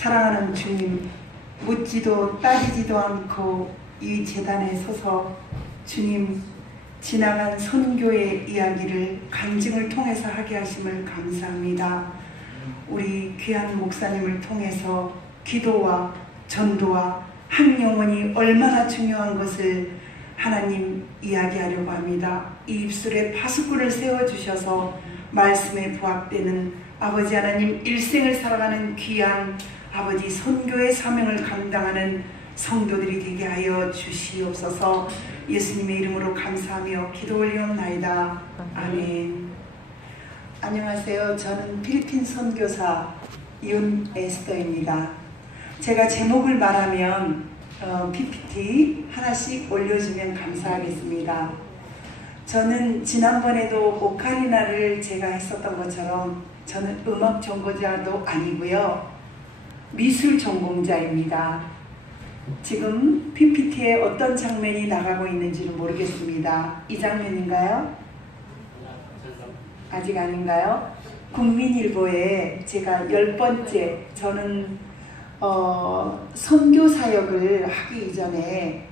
사랑하는 주님, 묻지도 따지지도 않고 이 제단에 서서 주님 지나간 선교의 이야기를 간증을 통해서 하게 하심을 감사합니다. 우리 귀한 목사님을 통해서 기도와 전도와 한 영혼이 얼마나 중요한 것을 하나님 이야기하려고 합니다. 이 입술에 파수꾼을 세워주셔서 말씀에 부합되는 아버지 하나님, 일생을 살아가는 귀한 아버지 선교의 사명을 감당하는 성도들이 되게 하여 주시옵소서. 예수님의 이름으로 감사하며 기도 올리옵나이다. 아멘. 안녕하세요. 저는 필리핀 선교사 윤에스더입니다. 제가 제목을 말하면 PPT 하나씩 올려주면 감사하겠습니다. 저는 지난번에도 오카리나를 제가 했었던 것처럼 저는 음악 전공자도 아니고요. 미술 전공자입니다. 지금 PPT에 어떤 장면이 나가고 있는지는 모르겠습니다. 이 장면인가요? 아직 아닌가요? 국민일보에 제가 10번째, 저는 선교 사역을 하기 이전에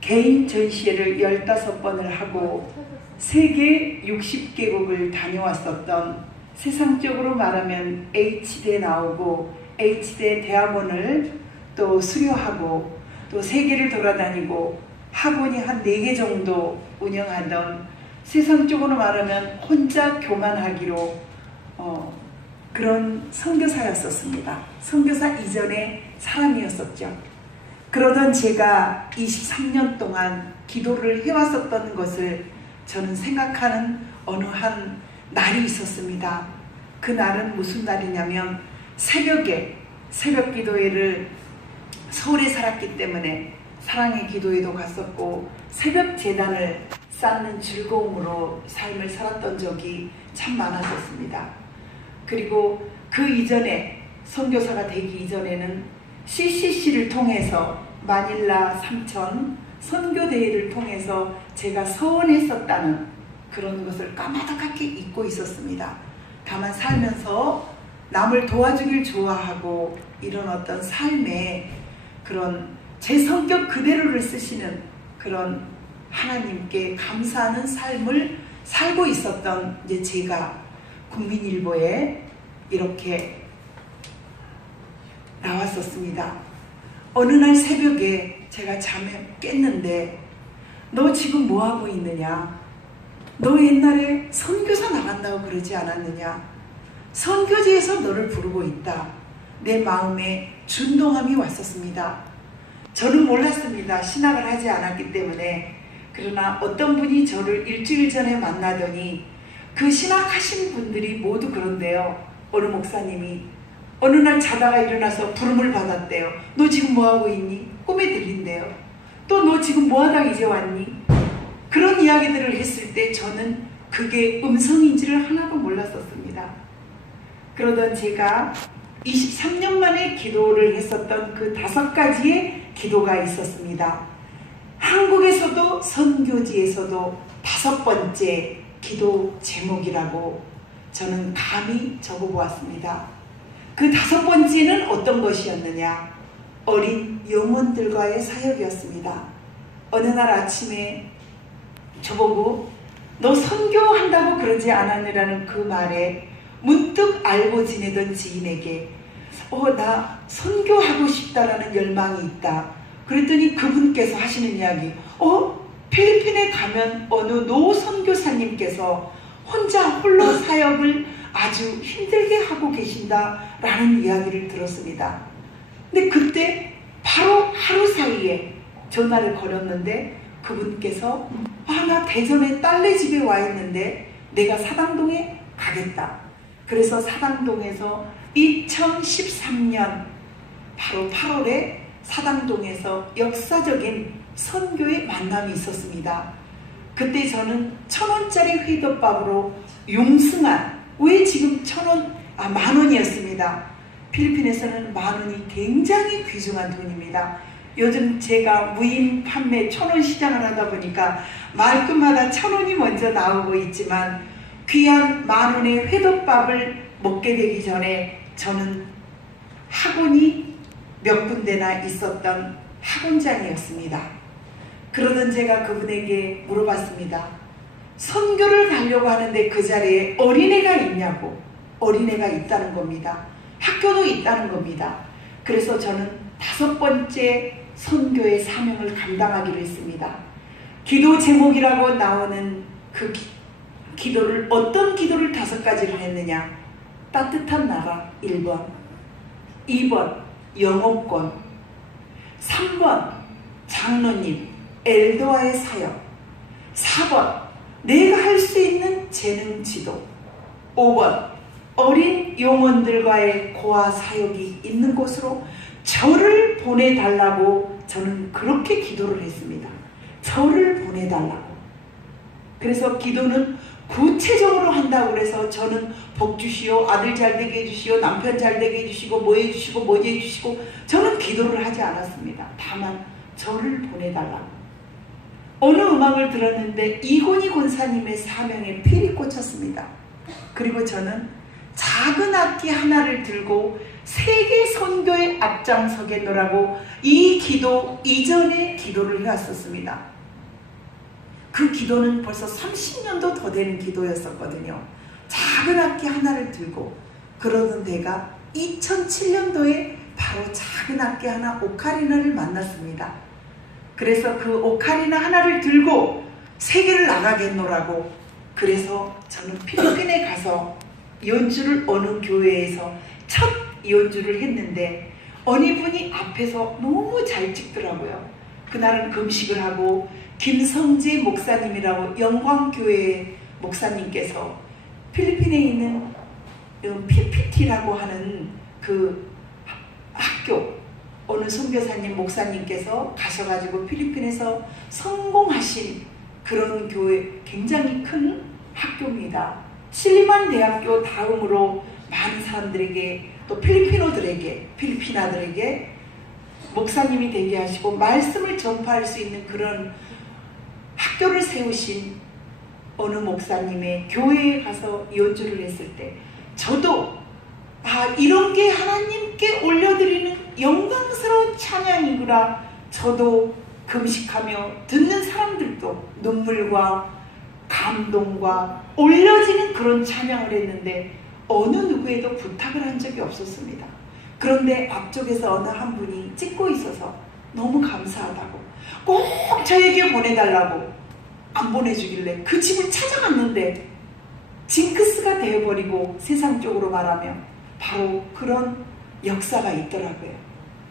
개인 전시회를 15번을 하고 세계 60개국을 다녀왔었던, 세상적으로 말하면 H대 나오고 H대 대학원을 또 수료하고 또 세계를 돌아다니고 학원이 한 4개 정도 운영하던, 세상적으로 말하면 혼자 교만하기로 그런 선교사였었습니다. 선교사 이전의 사람이었었죠. 그러던 제가 23년 동안 기도를 해왔었던 것을 저는 생각하는 어느 한 날이 있었습니다. 그 날은 무슨 날이냐면 새벽에 새벽 기도회를 서울에 살았기 때문에 사랑의 기도회도 갔었고 새벽 제단을 쌓는 즐거움으로 삶을 살았던 적이 참 많았었습니다. 그리고 그 이전에 선교사가 되기 이전에는 CCC를 통해서 마닐라 삼천 선교대회를 통해서 제가 서원했었다는 그런 것을 까마득하게 잊고 있었습니다. 다만 살면서 남을 도와주길 좋아하고 이런 어떤 삶의 그런 제 성격 그대로를 쓰시는 그런 하나님께 감사하는 삶을 살고 있었던 이제 제가 국민일보에 이렇게 나왔었습니다. 어느 날 새벽에 제가 잠에 깼는데, 너 지금 뭐하고 있느냐? 너 옛날에 선교사 나간다고 그러지 않았느냐? 선교지에서 너를 부르고 있다. 내 마음에 준동함이 왔었습니다. 저는 몰랐습니다. 신학을 하지 않았기 때문에. 그러나 어떤 분이 저를 일주일 전에 만나더니 그 신학하신 분들이 모두 그런데요. 어느 목사님이 어느 날 자다가 일어나서 부름을 받았대요. 너 지금 뭐하고 있니? 꿈에 들린대요. 또 너 지금 뭐하다 이제 왔니? 그런 이야기들을 했을 때 저는 그게 음성인지를 하나도 몰랐었습니다. 그러던 제가 23년 만에 기도를 했었던 그 5가지의 기도가 있었습니다. 한국에서도 선교지에서도 5번째 기도 제목이라고 저는 감히 적어보았습니다. 그 5번째는 어떤 것이었느냐? 어린 영혼들과의 사역이었습니다. 어느 날 아침에 저보고 너 선교한다고 그러지 않았느라는 그 말에 문득 알고 지내던 지인에게 나 선교하고 싶다라는 열망이 있다. 그랬더니 그분께서 하시는 이야기, 필리핀에 가면 어느 노 선교사님께서 혼자 홀로 사역을 아주 힘들게 하고 계신다라는 이야기를 들었습니다. 근데 그때 바로 하루 사이에 전화를 걸었는데 그분께서 나 대전에 딸네 집에 와 있는데 내가 사당동에 가겠다. 그래서 사당동에서 2013년 바로 8월에 사당동에서 역사적인 선교의 만남이 있었습니다. 그때 저는 1,000원짜리 회덮밥으로 용승한, 왜 지금 1,000원, 10,000원이었습니다. 필리핀에서는 10,000원이 굉장히 귀중한 돈입니다. 요즘 제가 무인 판매 1,000원 시장을 하다 보니까 말끝마다 1,000원이 먼저 나오고 있지만 귀한 10,000원의 회덮밥을 먹게 되기 전에 저는 학원이 몇 군데나 있었던 학원장이었습니다. 그러던 제가 그분에게 물어봤습니다. 선교를 가려고 하는데 그 자리에 어린애가 있냐고. 어린애가 있다는 겁니다. 학교도 있다는 겁니다. 그래서 저는 5번째 선교의 사명을 감당하기로 했습니다. 기도 제목이라고 나오는 그 기도를, 어떤 기도를 5가지를 했느냐. 따뜻한 나라 1번, 2번 영어권, 3번 장로님 엘더와의 사역, 4번 내가 할 수 있는 재능 지도, 5번 어린 용원들과의 고아 사역이 있는 곳으로 저를 보내달라고 저는 그렇게 기도를 했습니다. 저를 보내달라고. 그래서 기도는 구체적으로 한다고 그래서 저는 복 주시오, 아들 잘 되게 해주시오, 남편 잘 되게 해주시고 뭐 해주시고 뭐 해주시고 저는 기도를 하지 않았습니다. 다만 저를 보내달라고. 어느 음악을 들었는데 이곤희 권사님의 사명에 필이 꽂혔습니다. 그리고 저는 작은 악기 하나를 들고 세계 선교의 앞장서겠노라고 이 기도 이전에 기도를 해왔었습니다. 그 기도는 벌써 30년도 더 되는 기도였었거든요. 작은 악기 하나를 들고. 그러던 내가 2007년도에 바로 작은 악기 하나 오카리나를 만났습니다. 그래서 그 오카리나 하나를 들고 세계를 나가겠노라고. 그래서 저는 필리핀에 가서 연주를 어느 교회에서 첫 연주를 했는데 어느 분이 앞에서 너무 잘 찍더라고요. 그날은 금식을 하고 김성재 목사님이라고 영광교회 목사님께서 필리핀에 있는 PPT라고 하는 그 학교, 어느 선교사님 목사님께서 가셔가지고 필리핀에서 성공하신 그런 교회, 굉장히 큰 학교입니다. 실리만 대학교 다음으로 많은 사람들에게, 또 필리피나들에게 목사님이 되게 하시고 말씀을 전파할 수 있는 그런 학교를 세우신 어느 목사님의 교회에 가서 연주를 했을 때 저도 이런 게 하나님께 올려드리는 영광스러운 찬양이구나. 저도 금식하며 듣는 사람들도 눈물과 감동과 올려지는 그런 찬양을 했는데 어느 누구에도 부탁을 한 적이 없었습니다. 그런데 앞쪽에서 어느 한 분이 찍고 있어서 너무 감사하다고 꼭 저에게 보내달라고 안 보내주길래 그 집을 찾아갔는데 징크스가 되어버리고 세상 쪽으로 말하면 바로 그런 역사가 있더라고요.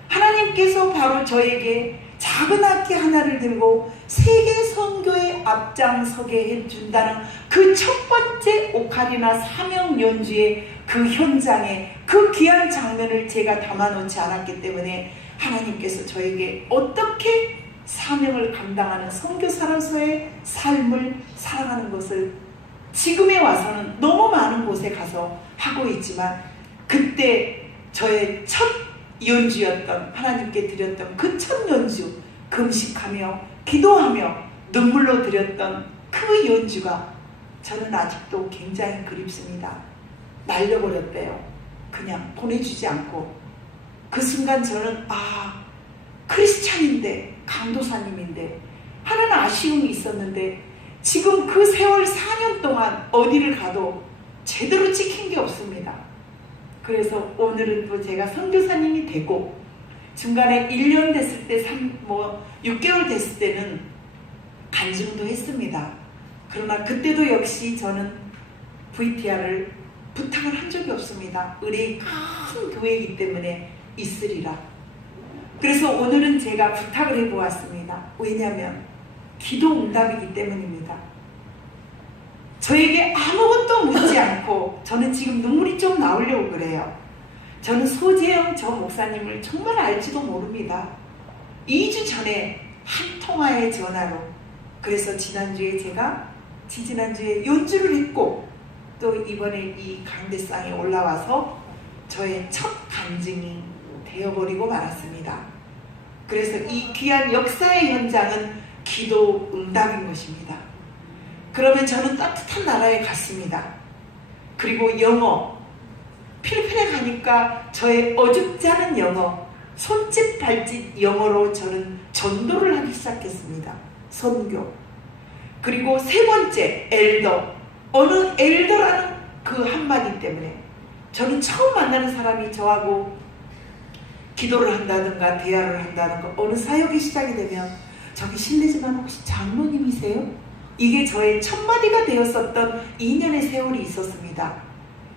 하나님께서 바로 저에게 작은 악기 하나를 들고 세계 선교에 앞장서게 해준다는 그 첫 번째 오카리나 사명 연주의 그 현장에 그 귀한 장면을 제가 담아놓지 않았기 때문에 하나님께서 저에게 어떻게 사명을 감당하는 선교사로서의 삶을 살아가는 것을 지금에 와서는 너무 많은 곳에 가서 하고 있지만 그때 저의 첫 연주였던, 하나님께 드렸던 그 첫 연주, 금식하며 기도하며 눈물로 드렸던 그 연주가 저는 아직도 굉장히 그립습니다. 날려버렸대요. 그냥 보내주지 않고. 그 순간 저는 크리스찬인데, 강도사님인데 하는 아쉬움이 있었는데 지금 그 세월 4년 동안 어디를 가도 제대로 찍힌 게 없습니다. 그래서 오늘은 또 제가 선교사님이 되고 중간에 1년 됐을 때 6개월 됐을 때는 간증도 했습니다. 그러나 그때도 역시 저는 VTR을 부탁을 한 적이 없습니다. 의뢰의 큰 교회이기 때문에 있으리라. 그래서 오늘은 제가 부탁을 해보았습니다. 왜냐하면 기도 응답이기 때문입니다. 저에게 아무것도 묻지 않고 저는 지금 눈물이 좀 나오려고 그래요. 저는 소재영 저 목사님을 정말 알지도 모릅니다. 2주 전에 한 통화의 전화로, 그래서 지난주에 제가 지난주에 연주를 했고 또 이번에 이 강대상에 올라와서 저의 첫 간증이 되어버리고 말았습니다. 그래서 이 귀한 역사의 현장은 기도 응답인 것입니다. 그러면 저는 따뜻한 나라에 갔습니다. 그리고 영어, 필리핀에 가니까 저의 어줍지 않은 영어, 손짓 발짓 영어로 저는 전도를 하기 시작했습니다. 선교. 그리고 세 번째, 엘더. 어느 엘더라는 그 한마디 때문에 저는 처음 만나는 사람이 저하고 기도를 한다든가 대화를 한다든가 어느 사역이 시작이 되면 저기 실례지만 혹시 장로님이세요? 이게 저의 첫마디가 되었었던 2년의 세월이 있었습니다.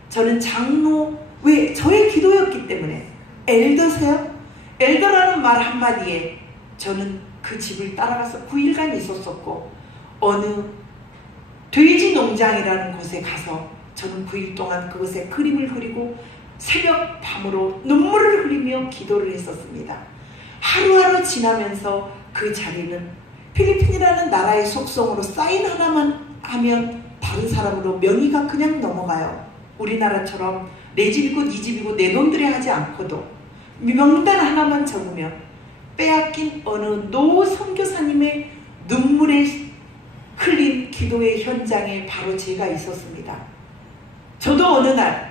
저는 장로, 왜? 저의 기도였기 때문에. 엘더세요? 엘더라는 말 한마디에 저는 그 집을 따라가서 9일간 있었었고 어느 돼지 농장이라는 곳에 가서 저는 9일 동안 그곳에 그림을 그리고 새벽 밤으로 눈물을 흘리며 기도를 했었습니다. 하루하루 지나면서 그 자리는 필리핀이라는 나라의 속성으로 사인 하나만 하면 다른 사람으로 명의가 그냥 넘어가요. 우리나라처럼 내 집이고 네 집이고 내 돈들이 하지 않고도 명단 하나만 적으면 빼앗긴 어느 노 선교사님의 눈물에 흘린 기도의 현장에 바로 제가 있었습니다. 저도 어느 날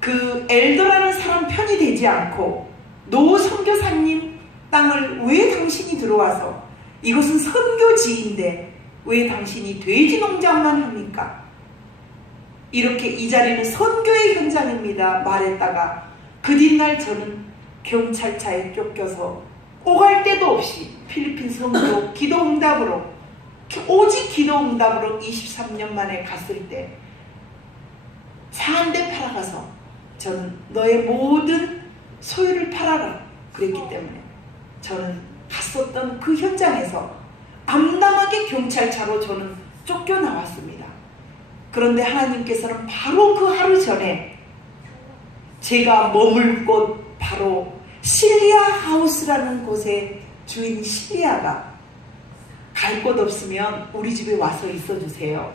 그 엘더라는 사람 편이 되지 않고 노 선교사님 땅을 왜 당신이 들어와서 이것은 선교지인데 왜 당신이 돼지 농장만 합니까? 이렇게 이 자리는 선교의 현장입니다 말했다가 그 뒷날 저는 경찰차에 쫓겨서 오갈 데도 없이 필리핀 선교 기도응답으로 오직 기도응답으로 23년 만에 갔을 때 차 한 대 팔아가서 저는 너의 모든 소유를 팔아라 그랬기 때문에 저는 갔었던 그 현장에서 암담하게 경찰차로 저는 쫓겨나왔습니다. 그런데 하나님께서는 바로 그 하루 전에 제가 머물 곳 바로 실리아 하우스라는 곳의 주인 실리아가 갈 곳 없으면 우리 집에 와서 있어주세요.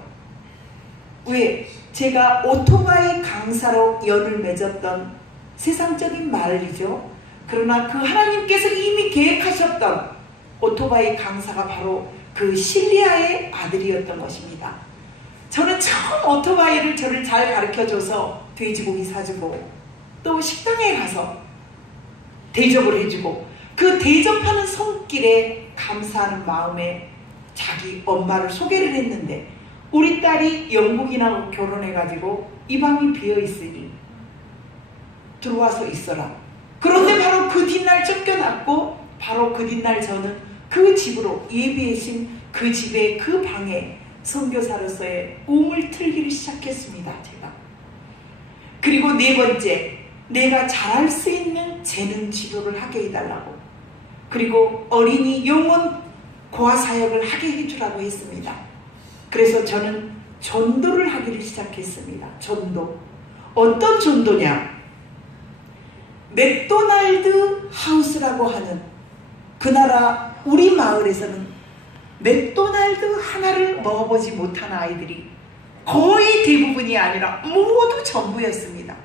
왜? 제가 오토바이 강사로 연을 맺었던 세상적인 말이죠. 그러나 그 하나님께서 이미 계획하셨던 오토바이 강사가 바로 그 실리아의 아들이었던 것입니다. 저는 처음 오토바이를 저를 잘 가르쳐줘서 돼지고기 사주고 또 식당에 가서 대접을 해주고 그 대접하는 손길에 감사하는 마음에 자기 엄마를 소개를 했는데 우리 딸이 영국인하고 결혼해가지고 이 방이 비어있으니 들어와서 있어라. 그런데 바로 그 뒷날 쫓겨났고 바로 그 뒷날 저는 그 집으로 예비해신 그 집에 그 방에 선교사로서의 꿈을 틀기를 시작했습니다. 제가. 그리고 네 번째, 내가 잘할 수 있는 재능 지도를 하게 해달라고. 그리고 어린이 영혼 고아 사역을 하게 해주라고 했습니다. 그래서 저는 전도를 하기를 시작했습니다. 전도. 어떤 전도냐? 맥도날드 하우스라고 하는 그 나라 우리 마을에서는 맥도날드 하나를 먹어보지 못한 아이들이 거의 대부분이 아니라 모두 전부였습니다.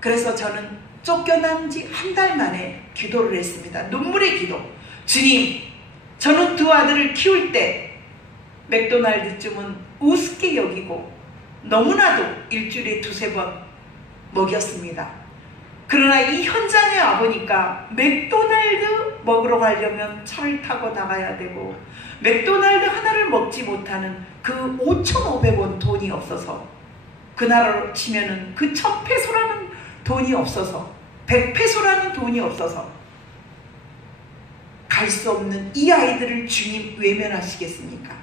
그래서 저는 쫓겨난 지 한 달 만에 기도를 했습니다. 눈물의 기도. 주님, 저는 두 아들을 키울 때 맥도날드쯤은 우습게 여기고 너무나도 일주일에 2-3번 먹였습니다. 그러나 이 현장에 와보니까 맥도날드 먹으러 가려면 차를 타고 나가야 되고 맥도날드 하나를 먹지 못하는 그 5,500원 돈이 없어서 그 나라로 치면은 그 1,000페소라는 돈이 없어서 100페소라는 돈이 없어서 갈 수 없는 이 아이들을 주님 외면하시겠습니까?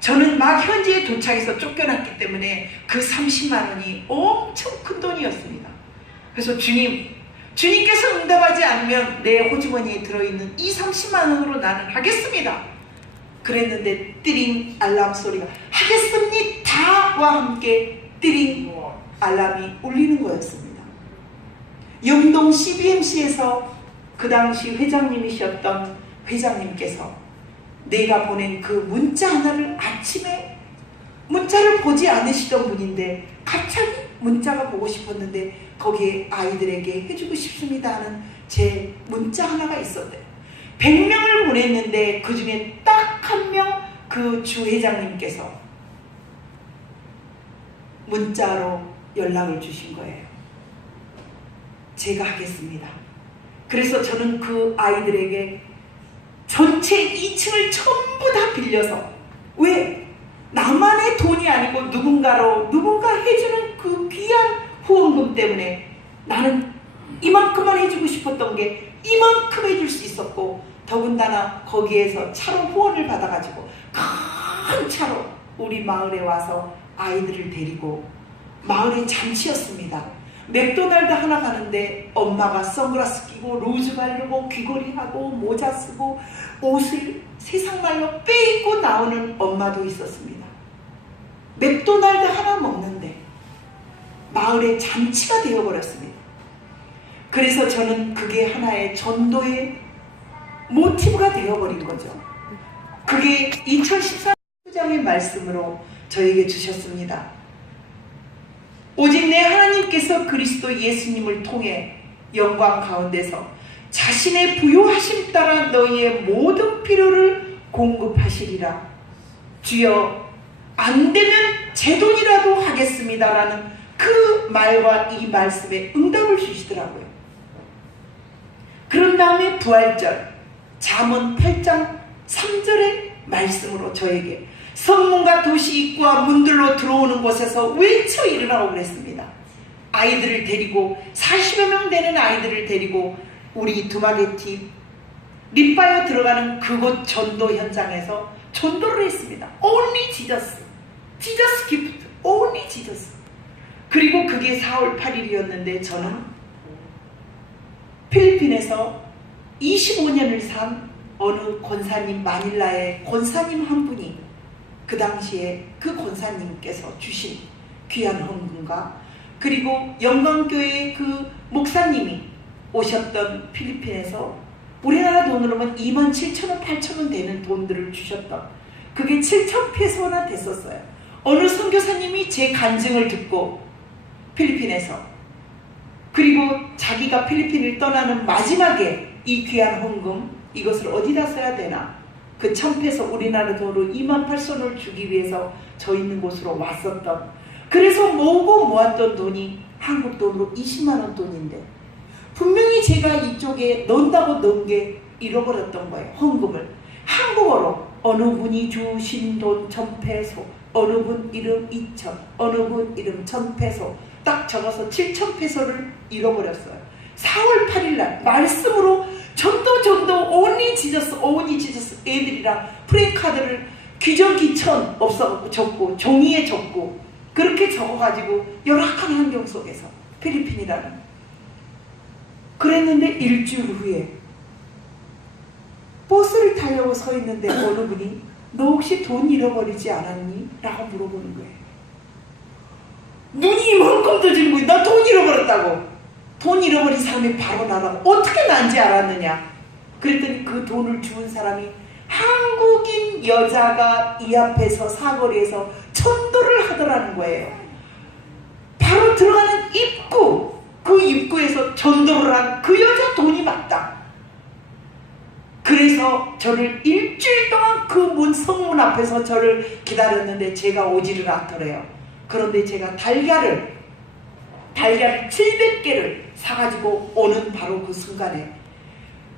저는 막 현지에 도착해서 쫓겨났기 때문에 그 30만 원이 엄청 큰 돈이었습니다. 그래서 주님께서 응답하지 않으면 내 호주머니에 들어있는 이 30만 원으로 나는 하겠습니다. 그랬는데 띠링 알람 소리가 하겠습니다와 함께 띠링 알람이 울리는 거였습니다. 영동 CBMC에서 그 당시 회장님이셨던 회장님께서 내가 보낸 그 문자 하나를 아침에 문자를 보지 않으시던 분인데 갑자기 문자가 보고 싶었는데 거기에 아이들에게 해주고 싶습니다 하는 제 문자 하나가 있었대요. 100명을 보냈는데 그 중에 딱 한 명 그 주 회장님께서 문자로 연락을 주신 거예요. 제가 하겠습니다. 그래서 저는 그 아이들에게 전체 2층을 전부 다 빌려서, 왜? 나만의 돈이 아니고 누군가 해주는 그 귀한 후원금 때문에 나는 이만큼만 해주고 싶었던 게 이만큼 해줄 수 있었고, 더군다나 거기에서 차로 후원을 받아가지고 큰 차로 우리 마을에 와서 아이들을 데리고, 마을에 잔치였습니다. 맥도날드 하나 가는데 엄마가 선글라스 끼고 루즈 바르고 귀걸이하고 모자 쓰고 옷을 세상말로 빼입고 나오는 엄마도 있었습니다. 맥도날드 하나 먹는데 마을에 잔치가 되어버렸습니다. 그래서 저는 그게 하나의 전도의 모티브가 되어버린 거죠. 그게 2014년의 말씀으로 저에게 주셨습니다. 오직 내 하나님께서 그리스도 예수님을 통해 영광 가운데서 자신의 부요하심 따라 너희의 모든 필요를 공급하시리라. 주여, 안 되면 제 돈이라도 하겠습니다라는 그 말과 이 말씀에 응답을 주시더라고요. 그런 다음에 부활절 잠언 8장 3절의 말씀으로 저에게 성문과 도시 입구와 문들로 들어오는 곳에서 외쳐 일어나고 그랬습니다. 아이들을 데리고 40여 명 되는 아이들을 데리고 우리 두마게티 립바이어 들어가는 그곳 전도 현장에서 전도를 했습니다. Only Jesus, Jesus gift, Only Jesus. 그리고 그게 4월 8일이었는데 저는 필리핀에서 25년을 산 어느 권사님, 마닐라의 권사님 한 분이 그 당시에 그 권사님께서 주신 귀한 헌금과 그리고 영광교회의 그 목사님이 오셨던 필리핀에서 우리나라 돈으로는 27,000원, 8,000원 되는 돈들을 주셨던, 그게 7,000페소나 됐었어요. 어느 선교사님이 제 간증을 듣고 필리핀에서, 그리고 자기가 필리핀을 떠나는 마지막에 이 귀한 헌금, 이것을 어디다 써야 되나, 그 1,000페소 우리나라 돈으로 28,000원을 주기 위해서 저 있는 곳으로 왔었던, 그래서 모으고 모았던 돈이 한국 돈으로 20만원 돈인데 분명히 제가 이쪽에 넣는다고 넣은 게 잃어버렸던 거예요. 헌금을 한국어로 어느 분이 주신 돈 1,000페소, 어느 분 이름 2,000, 어느 분 이름 1,000페소 딱 적어서 7,000페소를 잃어버렸어요. 4월 8일날 말씀으로 전도 only Jesus 애들이랑 프레카드를 기저귀천 없어갖고 적고 종이에 적고 그렇게 적어가지고 열악한 환경 속에서 필리핀이라는, 그랬는데 일주일 후에 버스를 타려고 서 있는데 어느 분이 너 혹시 돈 잃어버리지 않았니? 라고 물어보는 거예요. 눈이 이만큼 떠지는 거예요. 나 돈 잃어버렸다고. 돈 잃어버린 사람이 바로 나라고 어떻게 난지 알았느냐. 그랬더니 그 돈을 주운 사람이 한국인 여자가 이 앞에서 사거리에서 전도를 하더라는 거예요. 바로 들어가는 입구, 그 입구에서 전도를 한 그 여자 돈이 맞다. 그래서 저를 일주일 동안 그 문 성문 앞에서 저를 기다렸는데 제가 오지를 않더래요. 그런데 제가 달걀을 700개를 사가지고 오는 바로 그 순간에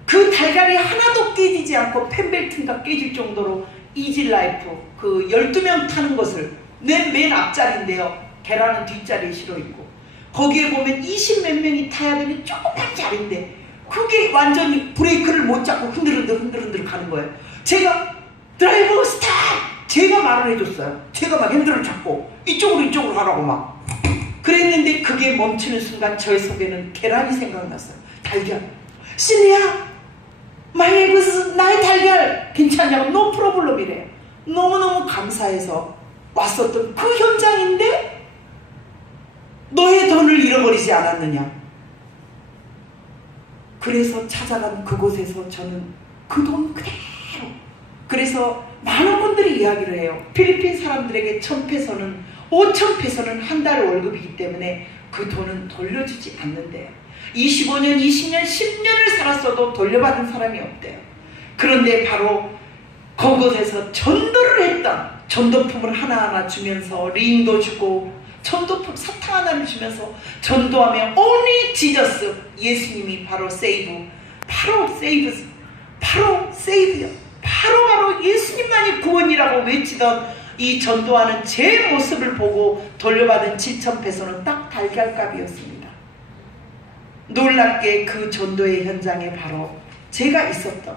그 달걀이 하나도 깨지지 않고 펜벨트가 깨질 정도로 이지라이프 그 12명 타는 것을 내 맨 앞자리인데요. 계란은 뒷자리에 실어있고 거기에 보면 20몇 명이 타야 되는 조그만 자리인데 그게 완전히 브레이크를 못 잡고 흔들흔들 가는 거예요. 제가 드라이버 스탑! 제가 말을 해줬어요. 제가 막 핸들을 잡고 이쪽으로 가라고 막 그랬는데 그게 멈추는 순간 저의 속에는 계란이 생각났어요. 달걀. 실리야, 마이 에그스, 나의 달걀 괜찮냐고. 노 프로블럼이래요. 너무너무 감사해서 왔었던 그 현장인데 너의 돈을 잃어버리지 않았느냐. 그래서 찾아간 그곳에서 저는 그 돈 그대로, 그래서 많은 분들이 이야기를 해요. 필리핀 사람들에게 1,000페소는 5,000페소는 한 달 월급이기 때문에 그 돈은 돌려주지 않는데요. 25년, 20년, 10년을 살았어도 돌려받은 사람이 없대요. 그런데 바로 그곳에서 전도를 했던 전도품을 하나하나 주면서 링도 주고 전도품 사탕 하나를 주면서 전도하며 Only Jesus, 예수님이 바로 세이브, 바로 세이브, 바로 세이브요, 바로 예수님만이 구원이라고 외치던 이 전도하는 제 모습을 보고 돌려받은 7,000페소는 딱 달걀값이었습니다. 놀랍게 그 전도의 현장에 바로 제가 있었던,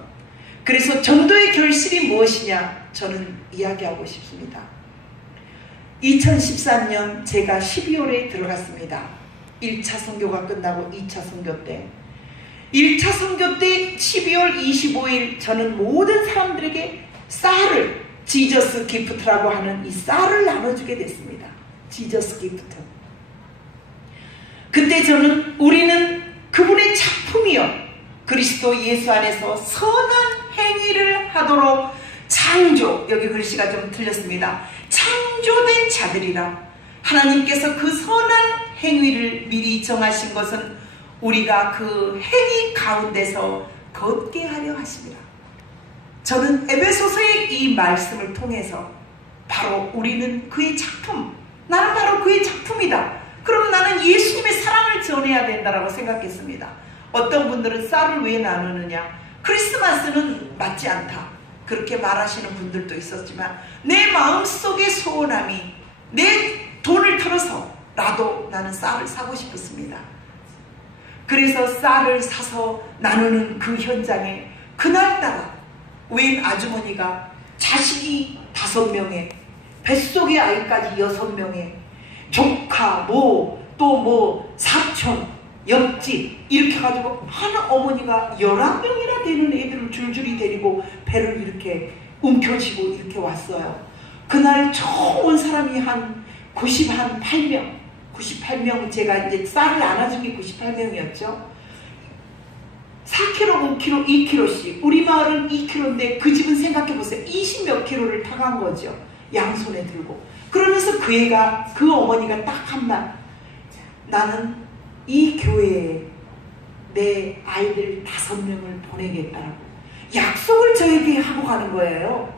그래서 전도의 결실이 무엇이냐 저는 이야기하고 싶습니다. 2013년 제가 12월에 들어갔습니다. 1차 선교가 끝나고 2차 선교 때, 1차 선교 때 12월 25일 저는 모든 사람들에게 쌀을, 지저스 기프트라고 하는 이 쌀을 나눠주게 됐습니다. 지저스 기프트. 그때 저는 우리는 그분의 작품이요, 그리스도 예수 안에서 선한 행위를 하도록 창조, 여기 글씨가 좀 틀렸습니다. 창조된 자들이라. 하나님께서 그 선한 행위를 미리 정하신 것은 우리가 그 행위 가운데서 걷게 하려 하십니다. 저는 에베소서의 이 말씀을 통해서 바로 우리는 그의 작품, 나는 바로 그의 작품이다. 그럼 나는 예수님의 사랑을 전해야 된다라고 생각했습니다. 어떤 분들은 쌀을 왜 나누느냐, 크리스마스는 맞지 않다, 그렇게 말하시는 분들도 있었지만, 내 마음속의 소원함이 내 돈을 털어서라도 나는 쌀을 사고 싶었습니다. 그래서 쌀을 사서 나누는 그 현장에 그날따라 웬 아주머니가 자식이 5명에, 뱃속의 아이까지 6명에, 조카, 사촌, 옆집 이렇게 가지고 한 어머니가 11명이나 되는 애들을 줄줄이 데리고 배를 이렇게 움켜쥐고 이렇게 왔어요. 그날 처음 온 사람이 한 98명, 제가 이제 쌀을 안아준 게 98명이었죠. 4kg, 5kg, 2kg씩. 우리 마을은 2kg인데 그 집은 생각해보세요. 20몇 킬로를 타간 거죠. 양손에 들고. 그러면서 그 어머니가 딱 한 말, 나는 이 교회에 내 아이들 5명을 보내겠다라고 약속을 저에게 하고 가는 거예요.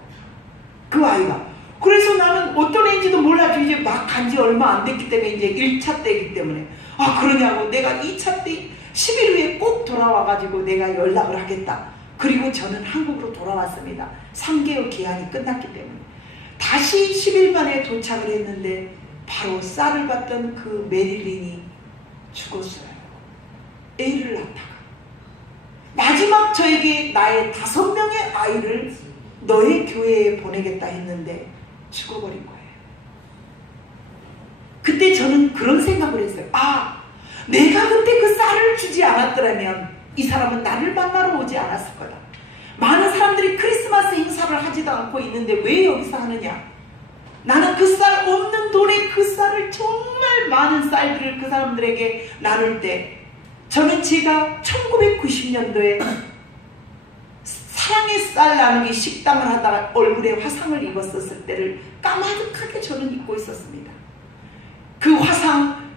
그 아이가. 그래서 나는 어떤 애인지도 몰랐죠. 이제 막 간지 얼마 안 됐기 때문에, 이제 1차 때이기 때문에. 아, 그러냐고. 내가 2차 때 10일 후에 꼭 돌아와가지고 내가 연락을 하겠다. 그리고 저는 한국으로 돌아왔습니다. 3개월 기한이 끝났기 때문에. 다시 10일 만에 도착을 했는데 바로 쌀을 받던 그 메릴린이 죽었어요. 애를 낳다가. 마지막 저에게 나의 5명의 아이를 너의 교회에 보내겠다 했는데 죽어버린 거예요. 그때 저는 그런 생각을 했어요. 아, 내가 그때 그 쌀을 주지 않았더라면 이 사람은 나를 만나러 오지 않았을 거다. 많은 사람들이 크리스마스 행사를 하지도 않고 있는데 왜 여기서 하느냐. 나는 그 쌀, 없는 돈에 그 쌀을, 정말 많은 쌀들을 그 사람들에게 나눌 때, 저는 제가 1990년도에 사랑의 쌀 나누기 식당을 하다가 얼굴에 화상을 입었었을 때를 까마득하게 저는 잊고 있었습니다. 그 화상,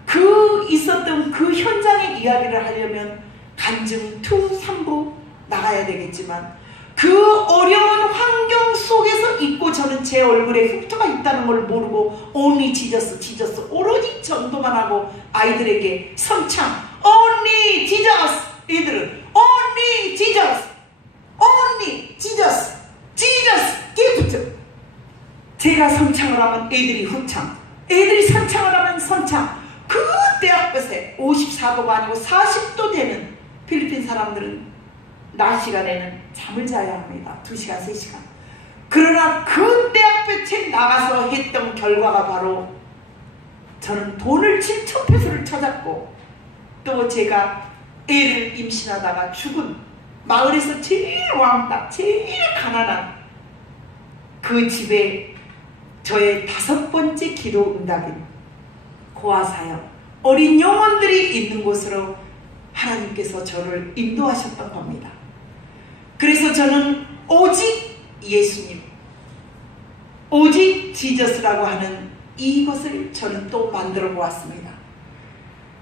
있었던 그 현장의 이야기를 하려면 간증 2, 3부 나가야 되겠지만, 그 어려운 환경 속에서 있고 저는 제 얼굴에 흉터가 있다는 걸 모르고 Only Jesus, 오로지 전도만 하고 아이들에게 선창, Only Jesus, 애들은 Only Jesus, gift. 제가 선창을 하면 애들이 후창, 애들이 선창을 하면 선창. 그 대학볕에 54도가 아니고 40도 되는 필리핀 사람들은 낮 시간에는 잠을 자야 합니다. 2시간, 3시간. 그러나 그 대학볕에 나가서 했던 결과가 바로 저는 돈을 7,000페소를 찾았고, 또 제가 애를 임신하다가 죽은 마을에서 제일 왕따, 제일 가난한 그 집에 저의 5번째 기도 응답인 고아사역, 어린 영혼들이 있는 곳으로 하나님께서 저를 인도하셨던 겁니다. 그래서 저는 오직 예수님, 오직 지저스라고 하는 이것을 저는 또 만들어 보았습니다.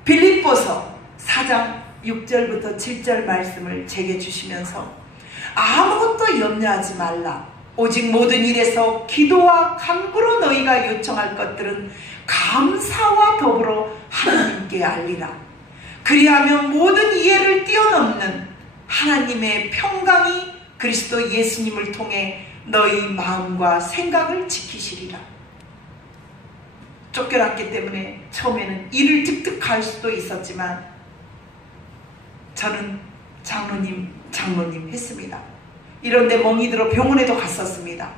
빌립보서 4장 6절부터 7절 말씀을 제게 주시면서 아무것도 염려하지 말라. 오직 모든 일에서 기도와 간구로 너희가 요청할 것들은 감사와 더불어 하나님께 알리라. 그리하면 모든 이해를 뛰어넘는 하나님의 평강이 그리스도 예수님을 통해 너희 마음과 생각을 지키시리라. 쫓겨났기 때문에 처음에는 일을 득득할 수도 있었지만 저는 장로님 했습니다. 이런데 멍이 들어 병원에도 갔었습니다.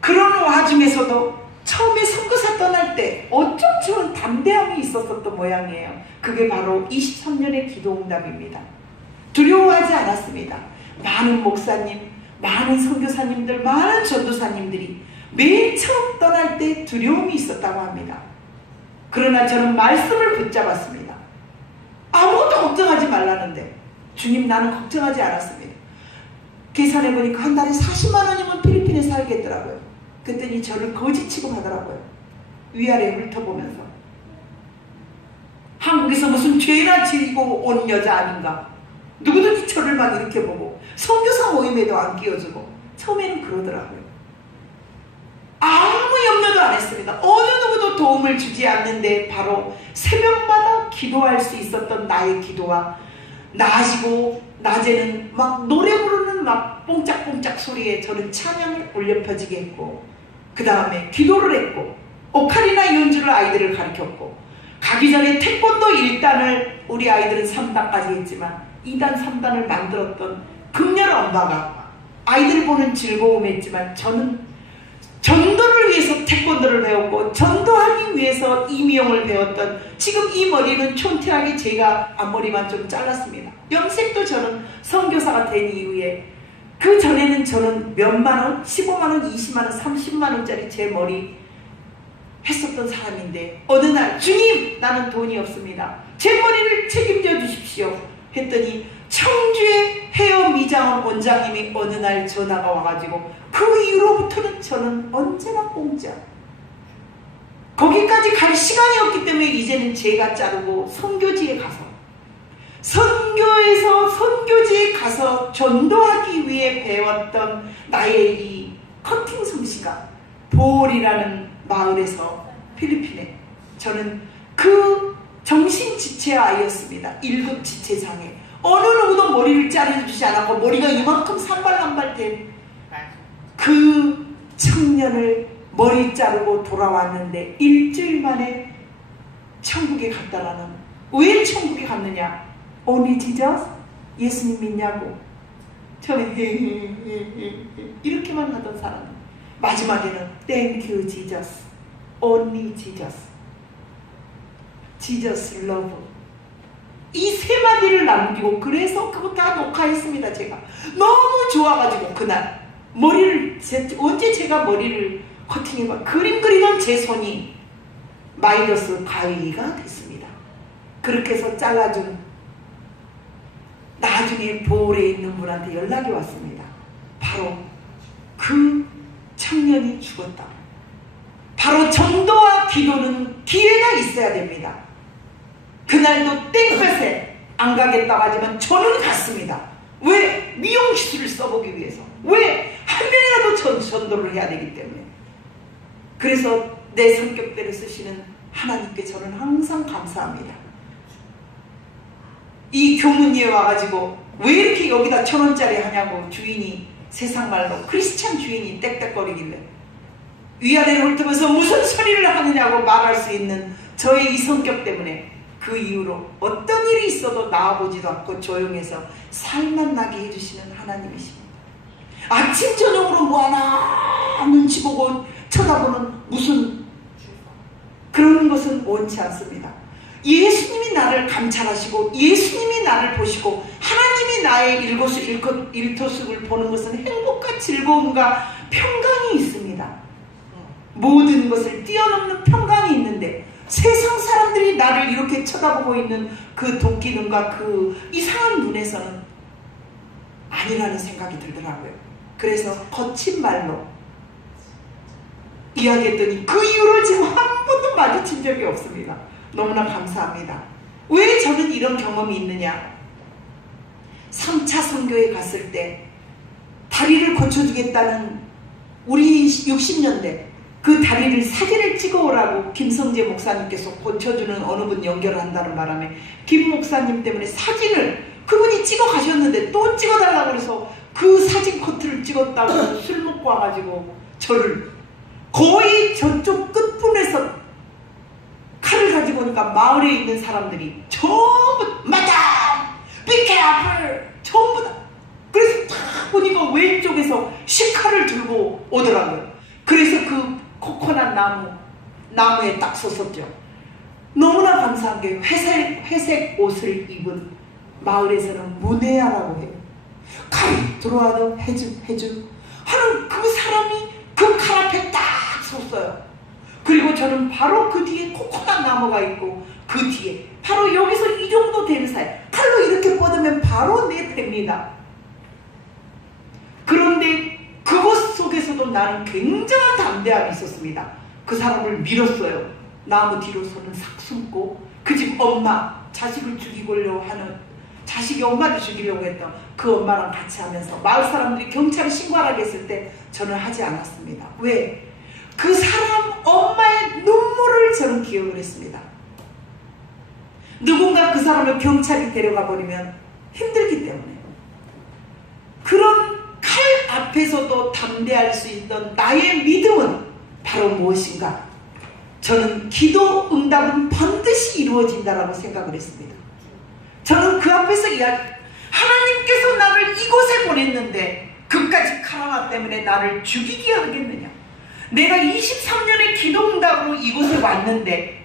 그런 와중에서도 처음에 선교사 떠날 때 어쩜 좋은 담대함이 있었던 모양이에요. 그게 바로 23년의 기도응답입니다. 두려워하지 않았습니다. 많은 목사님, 많은 선교사님들, 많은 전도사님들이 맨 처음 떠날 때 두려움이 있었다고 합니다. 그러나 저는 말씀을 붙잡았습니다. 아무것도 걱정하지 말라는데 주님, 나는 걱정하지 않았습니다. 계산해보니까 한 달에 40만 원이면 필리핀에 살겠더라고요. 그랬더니 저를 거지 취급하더라고요. 위아래 훑어보면서. 한국에서 무슨 죄나 지고 온 여자 아닌가. 누구든지 저를 막 이렇게 보고 선교사 모임에도 안 끼워주고 처음에는 그러더라고요. 아무 염려도 안 했습니다. 어느 누구도 도움을 주지 않는데 바로 새벽마다 기도할 수 있었던 나의 기도와 낮에는 막 노래 부르는 막 뽕짝뽕짝 소리에 저는 찬양을 울려 펴지게 했고, 그 다음에 기도를 했고, 오카리나 연주를 아이들을 가르쳤고, 가기 전에 태권도 1단을 우리 아이들은 3단까지 했지만 2단 3단을 만들었던 금년 엄마가 아이들 보는 즐거움했지만 저는 전도를 위해서 태권도를 배웠고 전도하기 위해서 이미용을 배웠던, 지금 이 머리는 촌티하게 제가 앞머리만 좀 잘랐습니다. 염색도 저는 선교사가 된 이후에, 그 전에는 저는 몇만원, 15만원, 20만원, 30만원짜리 제 머리 했었던 사람인데 어느 날 주님, 나는 돈이 없습니다. 제 머리를 책임져 주십시오 했더니 청주의 헤어 미장원 원장님이 어느 날 전화가 와가지고 그 이후로부터는 저는 언제나 공짜. 거기까지 갈 시간이 없기 때문에 이제는 제가 자르고 선교지에 가서 전도하기 위해 배웠던 나의 이 커팅 솜씨가 보올이라는 마을에서 필리핀에, 저는 그 정신지체 아이였습니다. 1급 지체장애. 어느 누구도 머리를 자르주지 않았고 머리가 이만큼 산발한발 된 그 청년을 머리 자르고 돌아왔는데 일주일 만에 천국에 갔다라는. 왜 천국에 갔느냐? Only Jesus? 예수님 믿냐고. 저는 이렇게만 하던 사람, 마지막에는 Thank you Jesus, Only Jesus, Jesus love, 이 세 마디를 남기고, 그래서 그거 다 녹화했습니다. 제가 너무 좋아가지고 그날 머리를, 언제 제가 머리를 커팅해봐, 그림 그리던 제 손이 마이너스 가위가 됐습니다. 그렇게 해서 잘라준, 나중에 보홀에 있는 분한테 연락이 왔습니다. 바로 그 청년이 죽었다. 바로 전도와 기도는 기회가 있어야 됩니다. 그날도 땡볕에 안 가겠다고 하지만 저는 갔습니다. 왜? 미용기술을 써보기 위해서. 왜? 한 명이라도 전도를 해야 되기 때문에. 그래서 내 성격대로 쓰시는 하나님께 저는 항상 감사합니다. 이 교문리에 와가지고 왜 이렇게 여기다 1,000원짜리 하냐고 주인이, 세상 말로 크리스찬 주인이 떽떽거리길래 위아래를 훑으면서 무슨 소리를 하느냐고 말할 수 있는 저의 이 성격 때문에 그 이후로 어떤 일이 있어도 나와보지도 않고 조용해서 살만 나게 해주시는 하나님이십니다. 아침 저녁으로 뭐하나 눈치 보고 쳐다보는 무슨 그런 것은 원치 않습니다. 예수님이 나를 감찰하시고 예수님이 나를 보시고 하나님이 나의 일거수일투족을 보는 것은 행복과 즐거움과 평강이 있습니다. 모든 것을 뛰어넘는 평강이 있는데 세상 사람들이 나를 이렇게 쳐다보고 있는 그 도끼 눈과 그 이상한 눈에서는 아니라는 생각이 들더라고요. 그래서 거친 말로 이야기했더니 그 이후로 지금 한 번도 마주친 적이 없습니다. 너무나 감사합니다. 왜 저는 이런 경험이 있느냐? 3차 선교에 갔을 때 다리를 고쳐주겠다는 우리 60년대 그 다리를 사진을 찍어오라고 김성재 목사님께서 고쳐주는 어느 분 연결을 한다는 바람에 김 목사님 때문에 사진을 그분이 찍어 가셨는데 또 찍어달라고 그래서 그 사진 커트를 찍었다고 술 먹고 와가지고 저를 거의 저쪽 끝분에서 칼을 가지고 오니까 마을에 있는 사람들이 전부 마담 비케 앞을 전부 다 그래서 딱 보니까 왼쪽에서 식칼을 들고 오더라고요. 그래서 그 코코넛 나무에 딱 섰었죠. 너무나 감사한 게 회색 옷을 입은 마을에서는 문혜야라고 해요. 칼이 들어와도 해줌 하는 그 사람이 그 칼 앞에 딱 섰어요. 그리고 저는 바로 그 뒤에 코코넛 나무가 있고 그 뒤에 바로 여기서 이 정도 되는 사이 칼로 이렇게 뻗으면 바로 내 배입니다. 그런데 그곳 속에서도 나는 굉장한 담대함이 있었습니다. 그 사람을 밀었어요. 나무 뒤로서는 싹 숨고 그 집 엄마 자식을 죽이려고 하는 자식이 엄마를 죽이려고 했던 그 엄마랑 같이 하면서 마을 사람들이 경찰에 신고하라고 했을 때 저는 하지 않았습니다. 왜? 그 사람 엄마의 눈물을 저는 기억을 했습니다. 누군가 그 사람을 경찰이 데려가 버리면 힘들기 때문에 그런 칼 앞에서도 담대할 수 있던 나의 믿음은 바로 무엇인가? 저는 기도 응답은 반드시 이루어진다라고 생각을 했습니다. 저는 그 앞에서 하나님께서 나를 이곳에 보냈는데 그까지 칼 하나 때문에 나를 죽이게 하겠느냐? 내가 23년의 기도 응답으로 이곳에 왔는데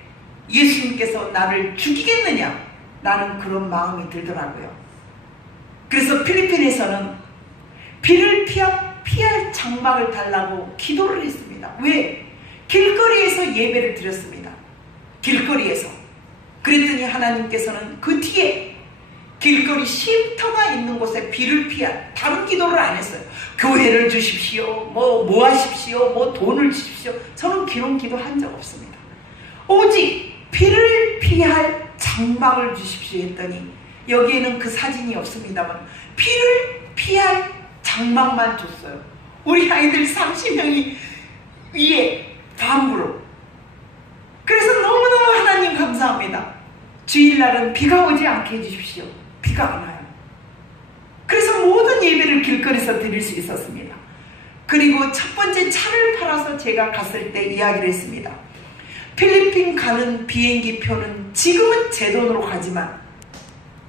예수님께서 나를 죽이겠느냐? 나는 그런 마음이 들더라고요. 그래서 필리핀에서는 비를 피할 장막을 달라고 기도를 했습니다. 왜? 길거리에서 예배를 드렸습니다. 길거리에서. 그랬더니 하나님께서는 그 뒤에 길거리 쉼터가 있는 곳에 비를 피할 다른 기도를 안 했어요. 교회를 주십시오. 뭐 하십시오. 뭐 돈을 주십시오. 저는 그런 기도 한 적 없습니다. 오직 비를 피할 장막을 주십시오 했더니 여기에는 그 사진이 없습니다만 비를 피할 장막만 줬어요. 우리 아이들 30명이 위에 담으로. 그래서 너무너무 하나님 감사합니다. 주일날은 비가 오지 않게 해주십시오. 비가 안 와요. 그래서 모든 예배를 길거리에서 드릴 수 있었습니다. 그리고 첫 번째 차를 팔아서 제가 갔을 때 이야기를 했습니다. 필리핀 가는 비행기 표는 지금은 제 돈으로 가지만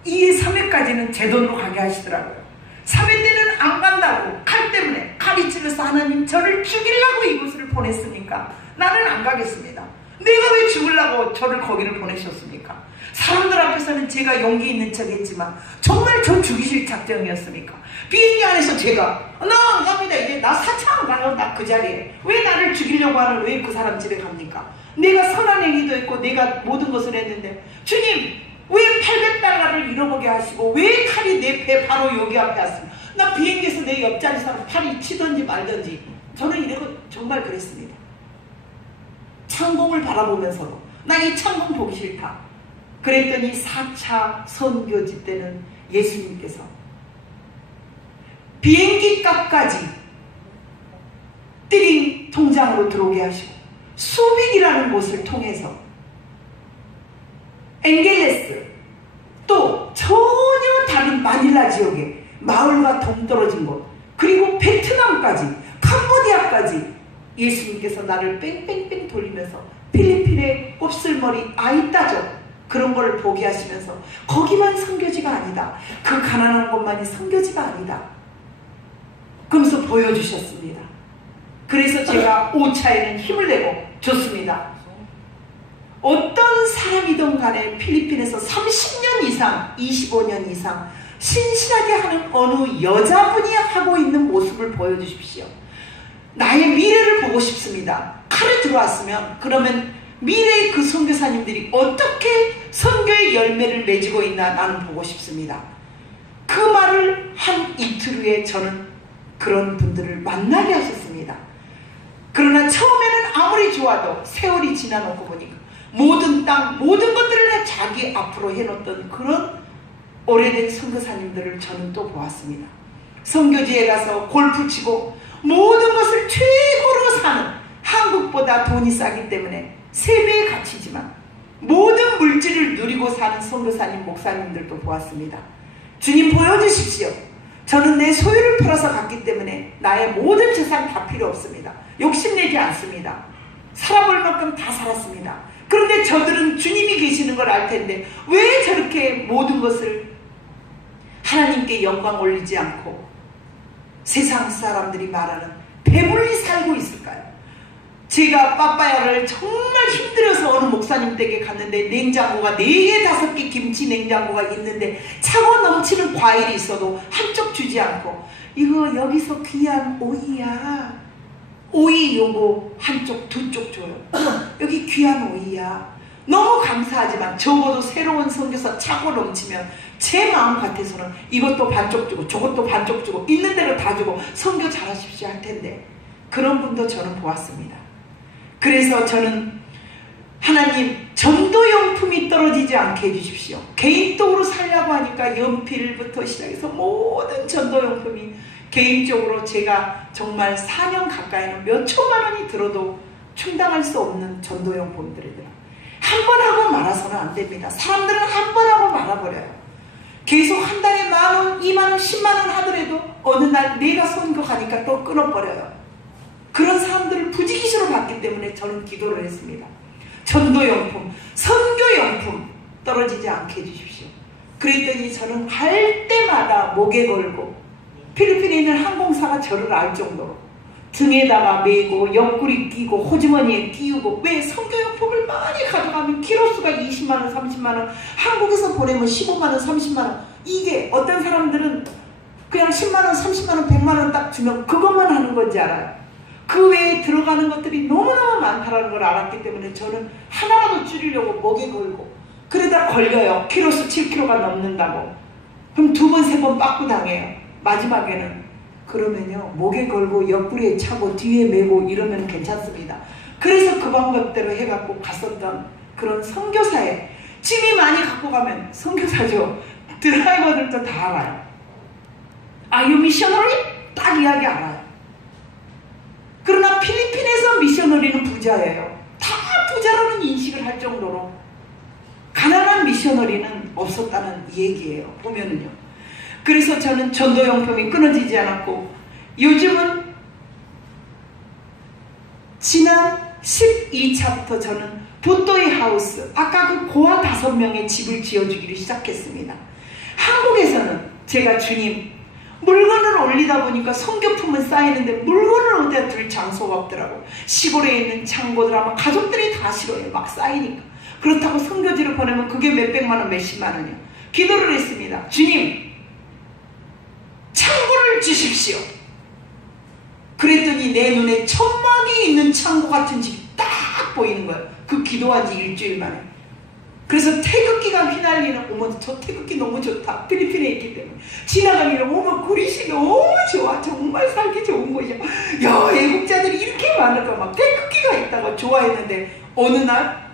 2회, 3회까지는 제 돈으로 가게 하시더라고요. 3회 때는 안 간다고 칼 때문에 칼이 찔러서 하나님 저를 죽이려고 이곳을 보냈습니까? 나는 안 가겠습니다. 내가 왜 죽으려고 저를 거기를 보내셨습니까? 사람들 앞에서는 제가 용기 있는 척 했지만 정말 저 죽이실 작정이었습니까? 비행기 안에서 제가 나 안 갑니다. 이제 나 사차 안 가요. 나 그 자리에. 왜 나를 죽이려고 하는 왜 그 사람 집에 갑니까? 내가 선한 행위도 했고 내가 모든 것을 했는데 주님 왜 800달러를 잃어보게 하시고 왜 칼이 내 배 바로 여기 앞에 왔습니까? 나 비행기에서 내 옆자리 사람 팔이 치든지 말든지 저는 이러고 정말 그랬습니다. 창공을 바라보면서도 나 이 창공 보기 싫다. 그랬더니 4차 선교지 때는 예수님께서 비행기 값까지 띠링 통장으로 들어오게 하시고 수빅이라는 곳을 통해서 엥겔레스 또 전혀 다른 마닐라 지역에 마을과 동떨어진 곳 그리고 베트남까지 캄보디아까지 예수님께서 나를 뺑뺑뺑 돌리면서 필리핀의 곱슬머리 아이따죠 그런 걸 보게 하시면서 거기만 선교지가 아니다. 그 가난한 곳만이 선교지가 아니다. 그러면서 보여주셨습니다. 그래서 제가 5차에는 힘을 내고 줬습니다. 어떤 사람이든 간에 필리핀에서 30년 이상 25년 이상 신실하게 하는 어느 여자분이 하고 있는 모습을 보여주십시오. 나의 미래를 보고 싶습니다. 칼에 들어왔으면 그러면 미래의 그 선교사님들이 어떻게 선교의 열매를 맺고 있나 나는 보고 싶습니다. 그 말을 한 이틀 후에 저는 그런 분들을 만나게 하셨습니다. 그러나 처음에는 아무리 좋아도 세월이 지나놓고 보니까 모든 땅 모든 것들을 다 자기 앞으로 해놓던 그런 오래된 선교사님들을 저는 또 보았습니다. 선교지에 가서 골프 치고 모든 것을 최고로 사는 한국보다 돈이 싸기 때문에 3배의 가치지만 모든 물질을 누리고 사는 선교사님, 목사님들도 보았습니다. 주님 보여주십시오. 저는 내 소유를 팔아서 갔기 때문에 나의 모든 재산 다 필요 없습니다. 욕심내지 않습니다. 살아볼 만큼 다 살았습니다. 그런데 저들은 주님이 계시는 걸 알 텐데 왜 저렇게 모든 것을 하나님께 영광 올리지 않고 세상 사람들이 말하는 배불리 살고 있을까요? 제가 빠빠야를 정말 힘들어서 어느 목사님 댁에 갔는데 냉장고가 4개, 5개 김치 냉장고가 있는데 차고 넘치는 과일이 있어도 한쪽 주지 않고 이거 여기서 귀한 오이야. 오이 요거 한쪽, 2쪽 줘요. 여기 귀한 오이야. 너무 감사하지만 적어도 새로운 선교사 차고 넘치면 제 마음 같아서는 이것도 반쪽 주고 저것도 반쪽 주고 있는 대로 다 주고 선교 잘하십시오 할 텐데 그런 분도 저는 보았습니다. 그래서 저는 하나님 전도용품이 떨어지지 않게 해주십시오. 개인적으로 살려고 하니까 연필부터 시작해서 모든 전도용품이 개인적으로 제가 정말 4년 가까이는 몇 천만 원이 들어도 충당할 수 없는 전도용품들이더라. 한 번 하고 말아서는 안 됩니다. 사람들은 한 번 하고 말아버려요. 계속 한 달에 10,000원, 20,000원, 10만원 하더라도 어느 날 내가 선교 가니까 또 끊어버려요. 그런 사람들을 부지기수로 봤기 때문에 저는 기도를 했습니다. 전도용품, 선교용품 떨어지지 않게 해주십시오. 그랬더니 저는 갈 때마다 목에 걸고 필리핀에 있는 항공사가 저를 알 정도로 등에다가 메고 옆구리 끼고 호주머니에 끼우고 왜 선교용품을 많이 가져가면 키로수가 20만원 30만원 한국에서 보내면 15만원 30만원 이게 어떤 사람들은 그냥 10만원 30만원 100만원 딱 주면 그것만 하는 건지 알아요. 그 외에 들어가는 것들이 너무너무 많다는 걸 알았기 때문에 저는 하나라도 줄이려고 목에 걸고 그러다 걸려요. 키로수 7kg가 넘는다고. 그럼 2번 3번 빠꾸 당해요. 마지막에는 그러면요 목에 걸고 옆구리에 차고 뒤에 메고 이러면 괜찮습니다. 그래서 그 방법대로 해갖고 갔었던 그런 선교사에 짐이 많이 갖고 가면 선교사죠. 드라이버들도 다 알아요. Are you missionary? 딱 이야기 알아요. 그러나 필리핀에서 미셔너리는 부자예요. 다 부자라는 인식을 할 정도로 가난한 미셔너리는 없었다는 얘기예요. 보면은요. 그래서 저는 전도용품이 끊어지지 않았고 요즘은 지난 12차부터 저는 보또이 하우스 아까 그 고아 5명의 집을 지어주기를 시작했습니다. 한국에서는 제가 주님 물건을 올리다 보니까 성교품은 쌓이는데 물건을 어디다 둘 장소가 없더라고. 시골에 있는 창고들 아마 가족들이 다 싫어해요. 막 쌓이니까. 그렇다고 선교지를 보내면 그게 몇백만 원 몇십만 원이요. 기도를 했습니다. 주님 창고를 주십시오. 그랬더니 내 눈에 천막이 있는 창고 같은 집이 딱 보이는 거예요. 그 기도한 지 일주일 만에. 그래서 태극기가 휘날리는 어머 저 태극기 너무 좋다. 필리핀에 있기 때문에 지나가기를 어머 그리시 너무 좋아. 정말 살기 좋은 곳이야. 야 애국자들이 이렇게 많을까 막 태극기가 있다고 좋아했는데 어느 날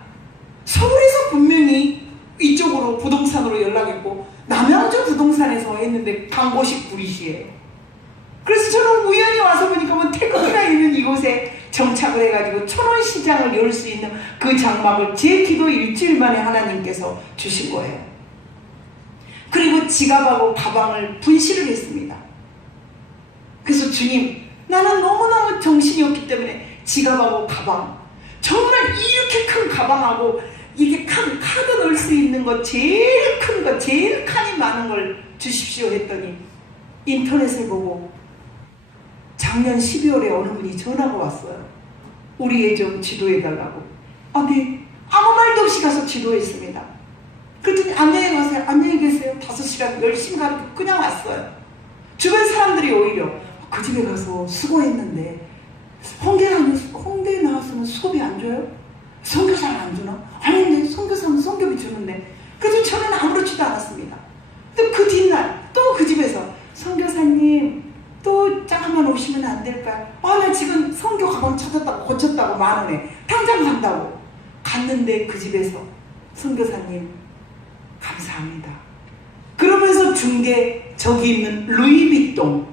서울에서 분명히 이쪽으로 부동산으로 연락했고 남양주 부동산에서 했는데 간 곳이 구리시예요. 그래서 저는 우연히 와서 보니까 뭐 태극기가 있는 이곳에 정착을 해가지고 천원시장을 열 수 있는 그 장막을 제 기도 일주일 만에 하나님께서 주신 거예요. 그리고 지갑하고 가방을 분실을 했습니다. 그래서 주님 나는 너무너무 정신이 없기 때문에 지갑하고 가방 정말 이렇게 큰 가방하고 이게 카드 넣을 수 있는 거 제일 큰 거 제일 칸이 많은 걸 주십시오 했더니 인터넷을 보고 작년 12월에 어느 분이 전화가 왔어요. 우리 애 좀 지도해달라고. 네. 아무 말도 없이 가서 지도했습니다. 그랬더니 안녕히 가세요. 안녕히 계세요. 5시간 열심히 가르쳐 그냥 왔어요. 주변 사람들이 오히려 그 집에 가서 수고했는데 홍대 나왔으면 수업이 안 줘요? 선교사는 안 주나? 아닌데 선교사는 선교비 주는데. 그래서 저는 아무렇지도 않았습니다. 근데 그 뒷날 또 그 집에서 선교사님 또 잠깐만 오시면 안 될까요? 나 지금 선교 가방 찾았다고 고쳤다고 10,000원에 당장 간다고. 갔는데 그 집에서 선교사님 감사합니다. 그러면서 준 게 저기 있는 루이비통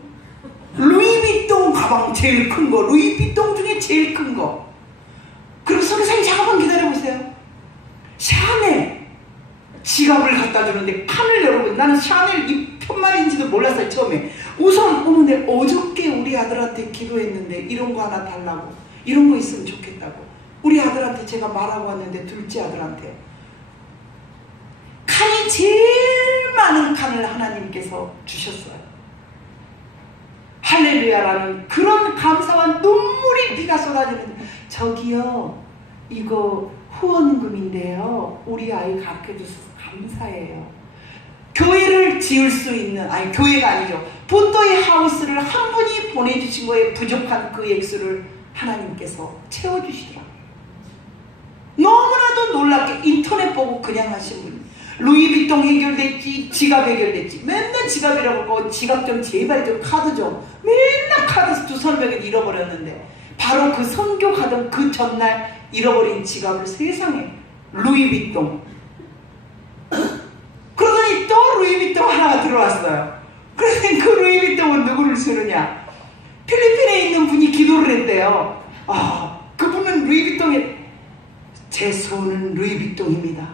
가방 제일 큰 거 루이비통 중에 제일 큰 거 잠깐만 기다려보세요. 샤넬 지갑을 갖다 주는데 칸을 여러분, 나는 샤넬 이 편말인지도 몰랐어요 처음에. 우선 어머니 어저께 우리 아들한테 기도했는데 이런 거 하나 달라고, 이런 거 있으면 좋겠다고. 우리 아들한테 제가 말하고 왔는데, 둘째 아들한테 칸이 제일 많은 칸을 하나님께서 주셨어요. 할렐루야라는 그런 감사와 눈물이 비가 쏟아지는데, 저기요 이거 후원금인데요, 우리 아이 가르쳐줘서 감사해요. 교회를 지을 수 있는, 아니 교회가 아니죠, 본토의 하우스를 한 분이 보내주신 거에 부족한 그 액수를 하나님께서 채워주시더라고요. 너무나도 놀랍게 인터넷 보고 그냥 하신 분이, 루이비통 해결됐지, 지갑 해결됐지, 맨날 지갑이라고 하고, 지갑 좀 제발 좀, 카드 좀, 맨날 카드 두세 명을 잃어버렸는데, 바로 그 선교 가던 그 전날 잃어버린 지갑을 세상에 루이비통, 그러더니 또 루이비통 하나가 들어왔어요. 그러더니 그 루이비통은 누구를 쓰느냐, 필리핀에 있는 분이 기도를 했대요. 그분은 루이비통에, 제 손은 루이비통입니다.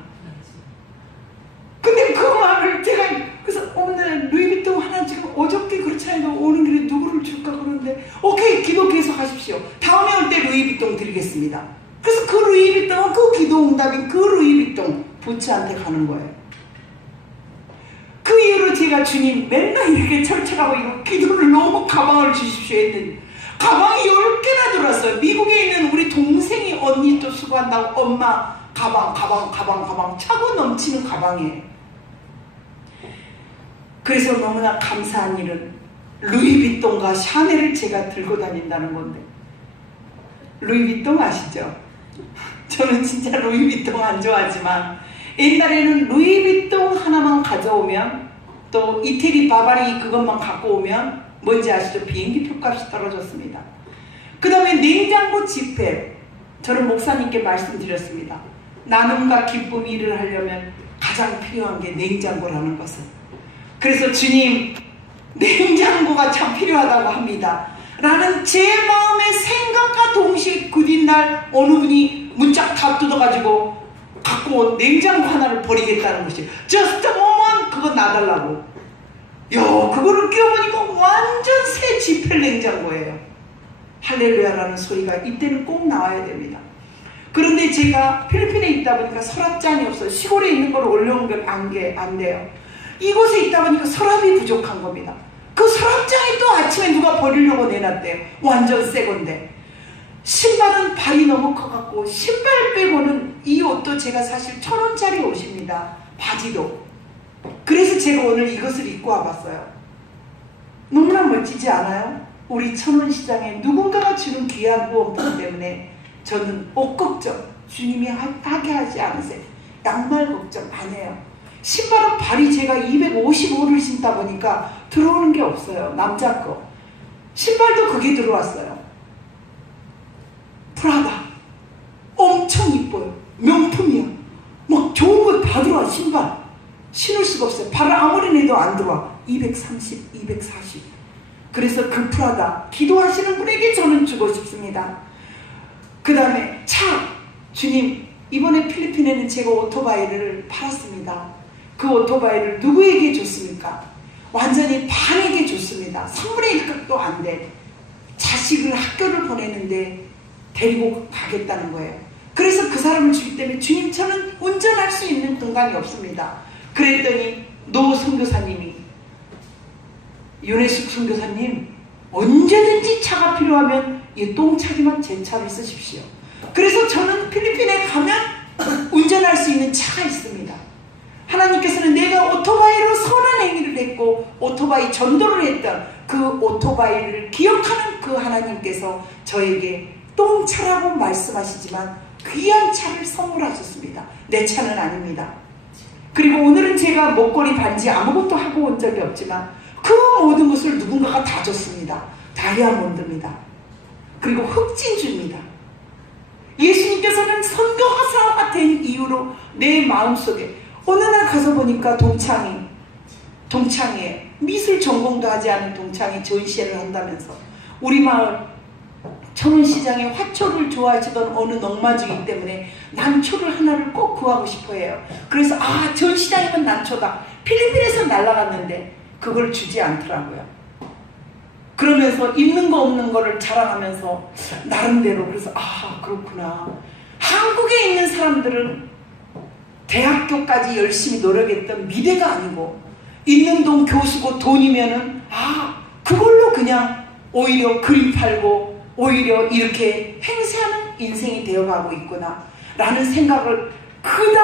근데 그 말을 제가, 그래서 오늘 루이비통 하나 지금 어저께 그렇잖아요, 오는 길에 누구를 줄까 그러는데, 오케이 기도 계속 하십시오. 다음에 올 때 루이비통 드리겠습니다. 그래서 그 루이비통은, 그 기도 응답인 그 루이비통 부처한테 가는 거예요. 그 이후로 제가 주님 맨날 이렇게 철철하고 이거 기도를 너무 가방을 주십시오 했는데, 가방이 10개나 들어왔어요. 미국에 있는 우리 동생이 언니 또 수고한다고 엄마 가방 차고 넘치는 가방이에요. 그래서 너무나 감사한 일은 루이비통과 샤넬을 제가 들고 다닌다는 건데, 루이비통 아시죠? 저는 진짜 루이비통 안 좋아하지만, 옛날에는 루이비통 하나만 가져오면, 또 이태리 바바리 그것만 갖고 오면 뭔지 아시죠? 비행기 표값이 떨어졌습니다. 그 다음에 냉장고 집회, 저는 목사님께 말씀드렸습니다. 나눔과 기쁨 일을 하려면 가장 필요한 게 냉장고라는 것을. 그래서 주님 냉장고가 참 필요하다고 합니다 라는 제 마음의 생각과 동시에 그 뒷날 어느 분이 문짝 다 뜯어가지고 갖고 온 냉장고 하나를 버리겠다는 것이, just a moment, 그거 놔달라고. 그거를 끼워보니까 완전 새 지펠 냉장고예요. 할렐루야라는 소리가 이때는 꼭 나와야 됩니다. 그런데 제가 필리핀에 있다 보니까 서랍장이 없어요. 시골에 있는 걸 올려오면 안 돼요. 이곳에 있다 보니까 서랍이 부족한 겁니다. 그 서랍장이 또 아침에 누가 버리려고 내놨대요. 완전 새 건데. 신발은 발이 너무 커갖고, 신발 빼고는 이 옷도 제가 사실 1,000원짜리 옷입니다. 바지도. 그래서 제가 오늘 이것을 입고 와봤어요. 너무나 멋지지 않아요? 우리 천원 시장에 누군가가 주는 귀한 후원품 때문에 저는 옷 걱정 주님이 하게 하지 않으세요. 양말 걱정 안 해요. 신발은 발이 제가 255를 신다 보니까 들어오는 게 없어요. 남자 거. 신발도 그게 들어왔어요. 프라다. 엄청 이뻐요. 명품이야. 막 좋은 거 다 들어와. 신발. 신을 수가 없어요. 발을 아무리 내도 안 들어와. 230, 240. 그래서 그 프라다 기도하시는 분에게 저는 주고 싶습니다. 그 다음에 차. 주님, 이번에 필리핀에는 제가 오토바이를 팔았습니다. 그 오토바이를 누구에게 줬습니까? 완전히 반에게 줬습니다. 3분의 1값도 안 돼. 자식을 학교를 보내는데 데리고 가겠다는 거예요. 그래서 그 사람을 주기 때문에 주님, 저는 운전할 수 있는 공간이 없습니다. 그랬더니 노 선교사님이, 윤혜숙 선교사님, 언제든지 차가 필요하면 이 똥차지만 제 차를 쓰십시오. 그래서 저는 필리핀에 가면 운전할 수 있는 차가 있습니다. 하나님께서는 내가 오토바이로 선한 행위를 했고 오토바이 전도를 했던 그 오토바이를 기억하는 그 하나님께서 저에게 똥차라고 말씀하시지만 귀한 차를 선물하셨습니다. 내 차는 아닙니다. 그리고 오늘은 제가 목걸이 반지 아무것도 하고 온 적이 없지만 그 모든 것을 누군가가 다 줬습니다. 다이아몬드입니다. 그리고 흑진주입니다. 예수님께서는 선교사가 된 이후로 내 마음속에 어느 날 가서 보니까 동창에 미술 전공도 하지 않은 동창이 전시회를 한다면서 우리 마을 청운시장에 화초를 좋아하시던 어느 농마주이기 때문에 난초를 하나를 꼭 구하고 싶어 해요. 그래서 전시장이면 난초다. 필리핀에서 날아갔는데 그걸 주지 않더라고요. 그러면서 있는 거 없는 거를 자랑하면서 나름대로, 그래서 그렇구나. 한국에 있는 사람들은 대학교까지 열심히 노력했던 미대가 아니고 있는 돈 교수고 돈이면은 그걸로 그냥 오히려 그림 팔고 오히려 이렇게 행세하는 인생이 되어가고 있구나 라는 생각을 그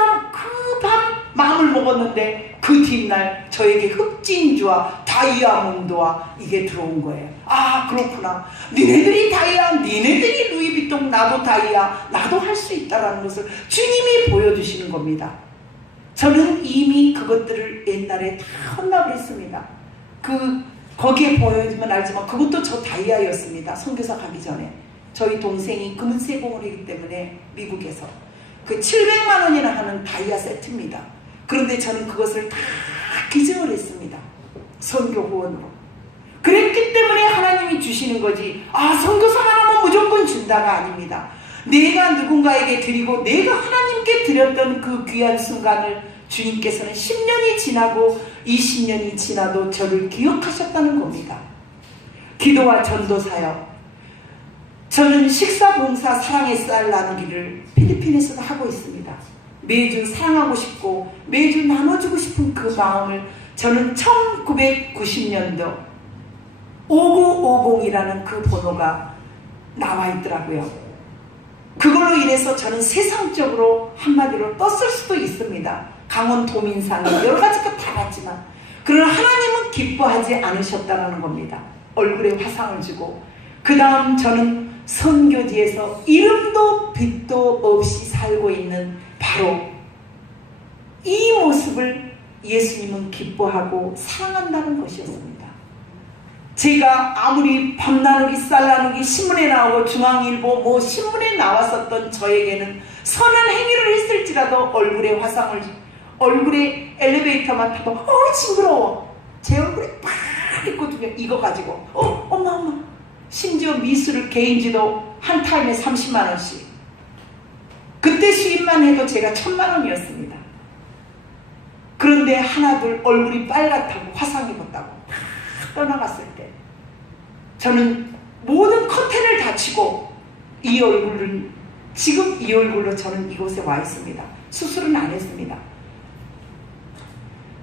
밤 마음을 먹었는데 그 뒷날 저에게 흑진주와 다이아몬드와 이게 들어온 거예요. 그렇구나. 니네들이 다이아, 니네들이 루이비통, 나도 다이아, 나도 할 수 있다라는 것을 주님이 보여주시는 겁니다. 저는 이미 그것들을 옛날에 다 헌납했습니다. 거기에 보여주면 알지만 그것도 저 다이아였습니다. 선교사 가기 전에 저희 동생이 금은세공을 했기 때문에 미국에서 그 700만 원이나 하는 다이아 세트입니다. 그런데 저는 그것을 다 기증을 했습니다. 선교 후원으로. 그랬기 때문에 하나님이 주시는 거지, 선교사만 하면 무조건 준다가 아닙니다. 내가 누군가에게 드리고 내가 하나님께 드렸던 그 귀한 순간을 주님께서는 10년이 지나고 20년이 지나도 저를 기억하셨다는 겁니다. 기도와 전도 사역. 저는 식사봉사 사랑의 쌀 나누기를 필리핀에서도 하고 있습니다. 매주 사랑하고 싶고 매주 나눠주고 싶은 그 마음을 저는 1990년도 5950이라는 그 번호가 나와 있더라고요. 그걸로 인해서 저는 세상적으로 한마디로 떴을 수도 있습니다. 강원 도민상에 여러 가지 것 다 봤지만, 그러나 하나님은 기뻐하지 않으셨다는 겁니다. 얼굴에 화상을 주고, 그 다음 저는 선교지에서 이름도 빛도 없이 살고 있는 바로 이 모습을 예수님은 기뻐하고 사랑한다는 것이었습니다. 제가 아무리 밤나누기 쌀나누기 신문에 나오고 중앙일보 신문에 나왔었던 저에게는 선한 행위를 했을지라도 얼굴에 엘리베이터만 타도 징그러워. 제 얼굴에 팍 있거든요. 이거 가지고 엄마 심지어 미술 개인지도 한 타임에 30만 원씩. 그때 수입만 해도 제가 1000만 원이었습니다. 그런데 하나둘 얼굴이 빨갛다고 화상 입었다고 다 떠나갔을 때 저는 모든 커튼을 닫히고 이 얼굴은 지금 이 얼굴로 저는 이곳에 와 있습니다. 수술은 안 했습니다.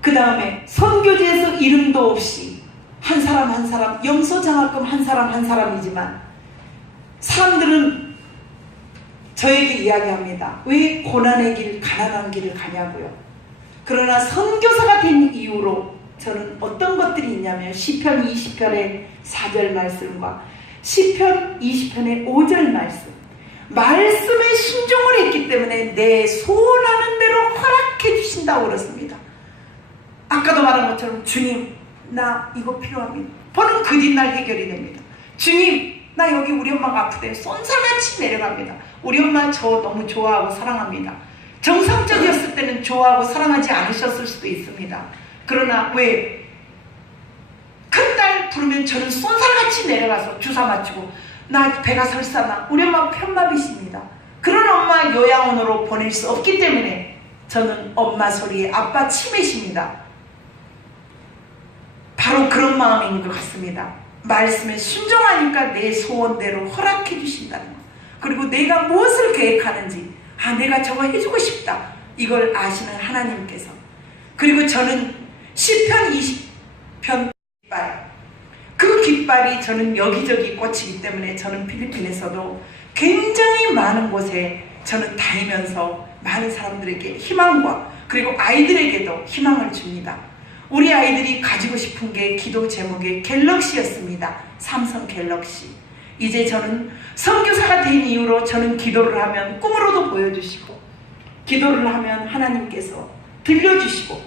그 다음에 선교지에서 이름도 없이 한 사람 한 사람, 염소장학금 한 사람이지만 사람들은 저에게 이야기합니다. 왜 고난의 길, 가난한 길을 가냐고요. 그러나 선교사가 된 이후로 저는 어떤 것들이 있냐면 시편 20편의 4절 말씀과 시편 20편의 5절 말씀에 순종을 했기 때문에 내 소원하는 대로 허락해 주신다고 그렇습니다. 아까도 말한 것처럼 주님 나 이거 필요합니다. 버는 그 뒷날 해결이 됩니다. 주님 나 여기 우리 엄마가 아프대. 쏜살같이 내려갑니다. 우리 엄마 저 너무 좋아하고 사랑합니다. 정상적이었을 때는 좋아하고 사랑하지 않으셨을 수도 있습니다. 그러나 왜 큰딸 부르면 저는 쏜살같이 내려가서 주사 맞추고 나 배가 설사나 우리 엄마 편마비십니다. 그런 엄마 요양원으로 보낼 수 없기 때문에 저는 엄마 소리에 아빠 치매십니다. 바로 그런 마음인 것 같습니다. 말씀에 순종하니까 내 소원대로 허락해 주신다는 것. 그리고 내가 무엇을 계획하는지 내가 저거 해주고 싶다. 이걸 아시는 하나님께서. 그리고 저는 시편 20편 깃발. 그 깃발이 저는 여기저기 꽂히기 때문에 저는 필리핀에서도 굉장히 많은 곳에 저는 다니면서 많은 사람들에게 희망과 그리고 아이들에게도 희망을 줍니다. 우리 아이들이 가지고 싶은 게 기도 제목의 갤럭시였습니다. 삼성 갤럭시. 이제 저는 선교사가 된 이후로 저는 기도를 하면 꿈으로도 보여주시고 기도를 하면 하나님께서 들려주시고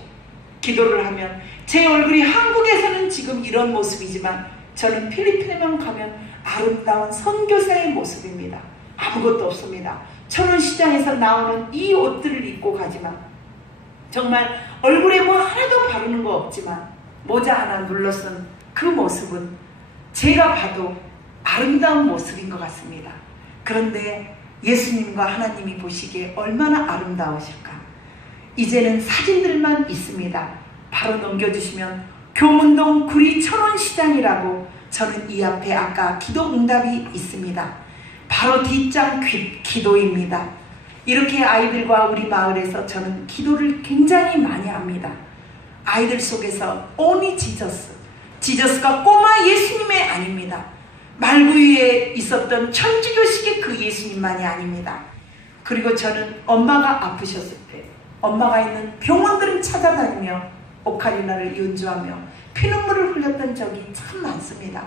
기도를 하면 제 얼굴이 한국에서는 지금 이런 모습이지만 저는 필리핀에만 가면 아름다운 선교사의 모습입니다. 아무것도 없습니다. 천원시장에서 나오는 이 옷들을 입고 가지만 정말 얼굴에 뭐 하나도 바르는 거 없지만 모자 하나 눌러쓴 그 모습은 제가 봐도 아름다운 모습인 것 같습니다. 그런데 예수님과 하나님이 보시기에 얼마나 아름다우실까. 이제는 사진들만 있습니다. 바로 넘겨주시면 교문동 구리 천원시장이라고, 저는 이 앞에 아까 기도 응답이 있습니다. 바로 뒷장 기도입니다. 이렇게 아이들과 우리 마을에서 저는 기도를 굉장히 많이 합니다. 아이들 속에서 only 지저스가 꼬마 예수님이 아닙니다. 말구 위에 있었던 천주교식의 그 예수님만이 아닙니다. 그리고 저는 엄마가 아프셨을 때 엄마가 있는 병원들을 찾아다니며 오카리나를 연주하며 피눈물을 흘렸던 적이 참 많습니다.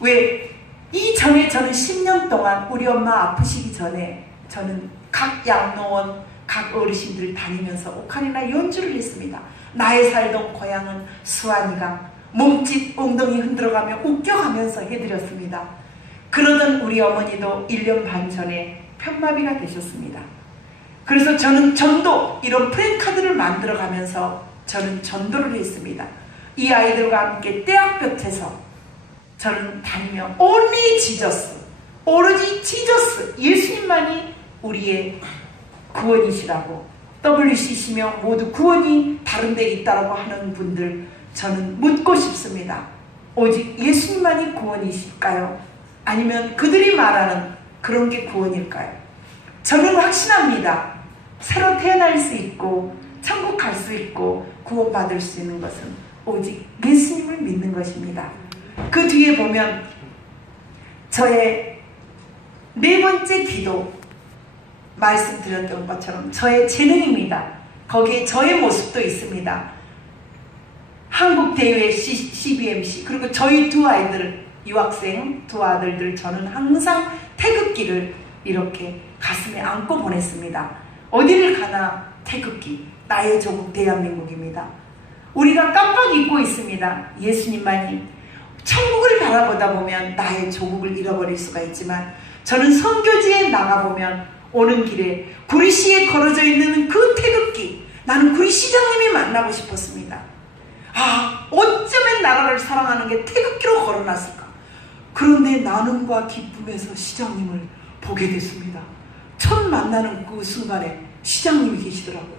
왜? 이전에 저는 10년 동안 우리 엄마 아프시기 전에 저는 각 양로원, 각 어르신들 다니면서 오카리나 연주를 했습니다. 나의 살던 고향은 수완이가 몸짓 엉덩이 흔들어가며 웃겨가면서 해드렸습니다. 그러던 우리 어머니도 1년 반 전에 편마비가 되셨습니다. 그래서 저는 전도, 이런 프랜카드를 만들어가면서 저는 전도를 했습니다. 이 아이들과 함께 떼약볕에서 저는 다니며 only 지저스, 오로지 지저스, 예수님만이 우리의 구원이시라고, WC시며 모두 구원이 다른 데 있다라고 하는 분들, 저는 묻고 싶습니다. 오직 예수님만이 구원이실까요? 아니면 그들이 말하는 그런 게 구원일까요? 저는 확신합니다. 새로 태어날 수 있고 천국 갈 수 있고 구원받을 수 있는 것은 오직 예수님을 믿는 것입니다. 그 뒤에 보면 저의 네 번째 기도, 말씀드렸던 것처럼 저의 재능입니다. 거기에 저의 모습도 있습니다. 한국대회 CBMC, 그리고 저희 두 아이들, 유학생 두 아들들, 저는 항상 태극기를 이렇게 가슴에 안고 보냈습니다. 어디를 가나 태극기, 나의 조국 대한민국입니다. 우리가 깜빡 잊고 있습니다. 예수님만이. 천국을 바라보다 보면 나의 조국을 잃어버릴 수가 있지만, 저는 선교지에 나가보면 오는 길에 구리시에 걸어져 있는 그 태극기, 나는 구리시장님이 만나고 싶었습니다. 아, 어쩌면 나라를 사랑하는 게 태극기로 걸어놨을까. 그런데 나눔과 기쁨에서 시장님을 보게 됐습니다. 처음 만나는 그 순간에 시장님이 계시더라고요.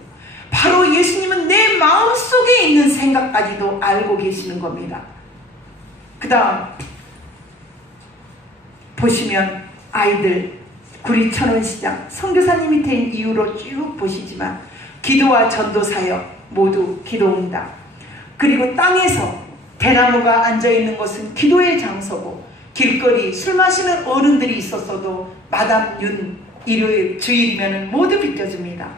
바로 예수님은 내 마음속에 있는 생각까지도 알고 계시는 겁니다. 그 다음 보시면 아이들 구리 천원시장 선교사님이 된 이유로 쭉 보시지만, 기도와 전도 사역 모두 기도입니다. 그리고 땅에서 대나무가 앉아있는 것은 기도의 장소고, 길거리 술 마시는 어른들이 있었어도 마담 윤 일요일 주일이면 모두 비켜줍니다.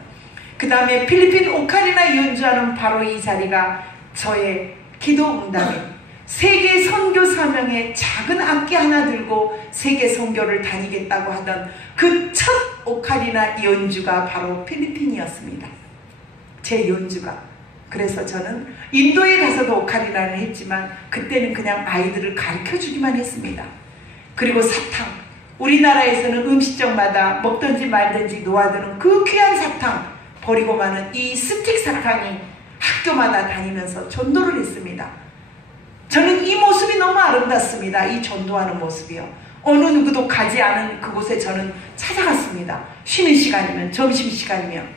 그 다음에 필리핀 오카리나 연주하는 바로 이 자리가 저의 기도 응답에, 세계 선교 사명에 작은 악기 하나 들고 세계 선교를 다니겠다고 하던 그 첫 오카리나 연주가 바로 필리핀이었습니다. 제 연주가. 그래서 저는 인도에 가서도 오카리나를 했지만 그때는 그냥 아이들을 가르쳐주기만 했습니다. 그리고 사탕, 우리나라에서는 음식점마다 먹든지 말든지 놓아두는 그 귀한 사탕 버리고 마는 이 스틱 사탕이 학교마다 다니면서 전도를 했습니다. 저는 이 모습이 너무 아름답습니다. 이 전도하는 모습이요. 어느 누구도 가지 않은 그곳에 저는 찾아갔습니다. 쉬는 시간이면, 점심시간이면.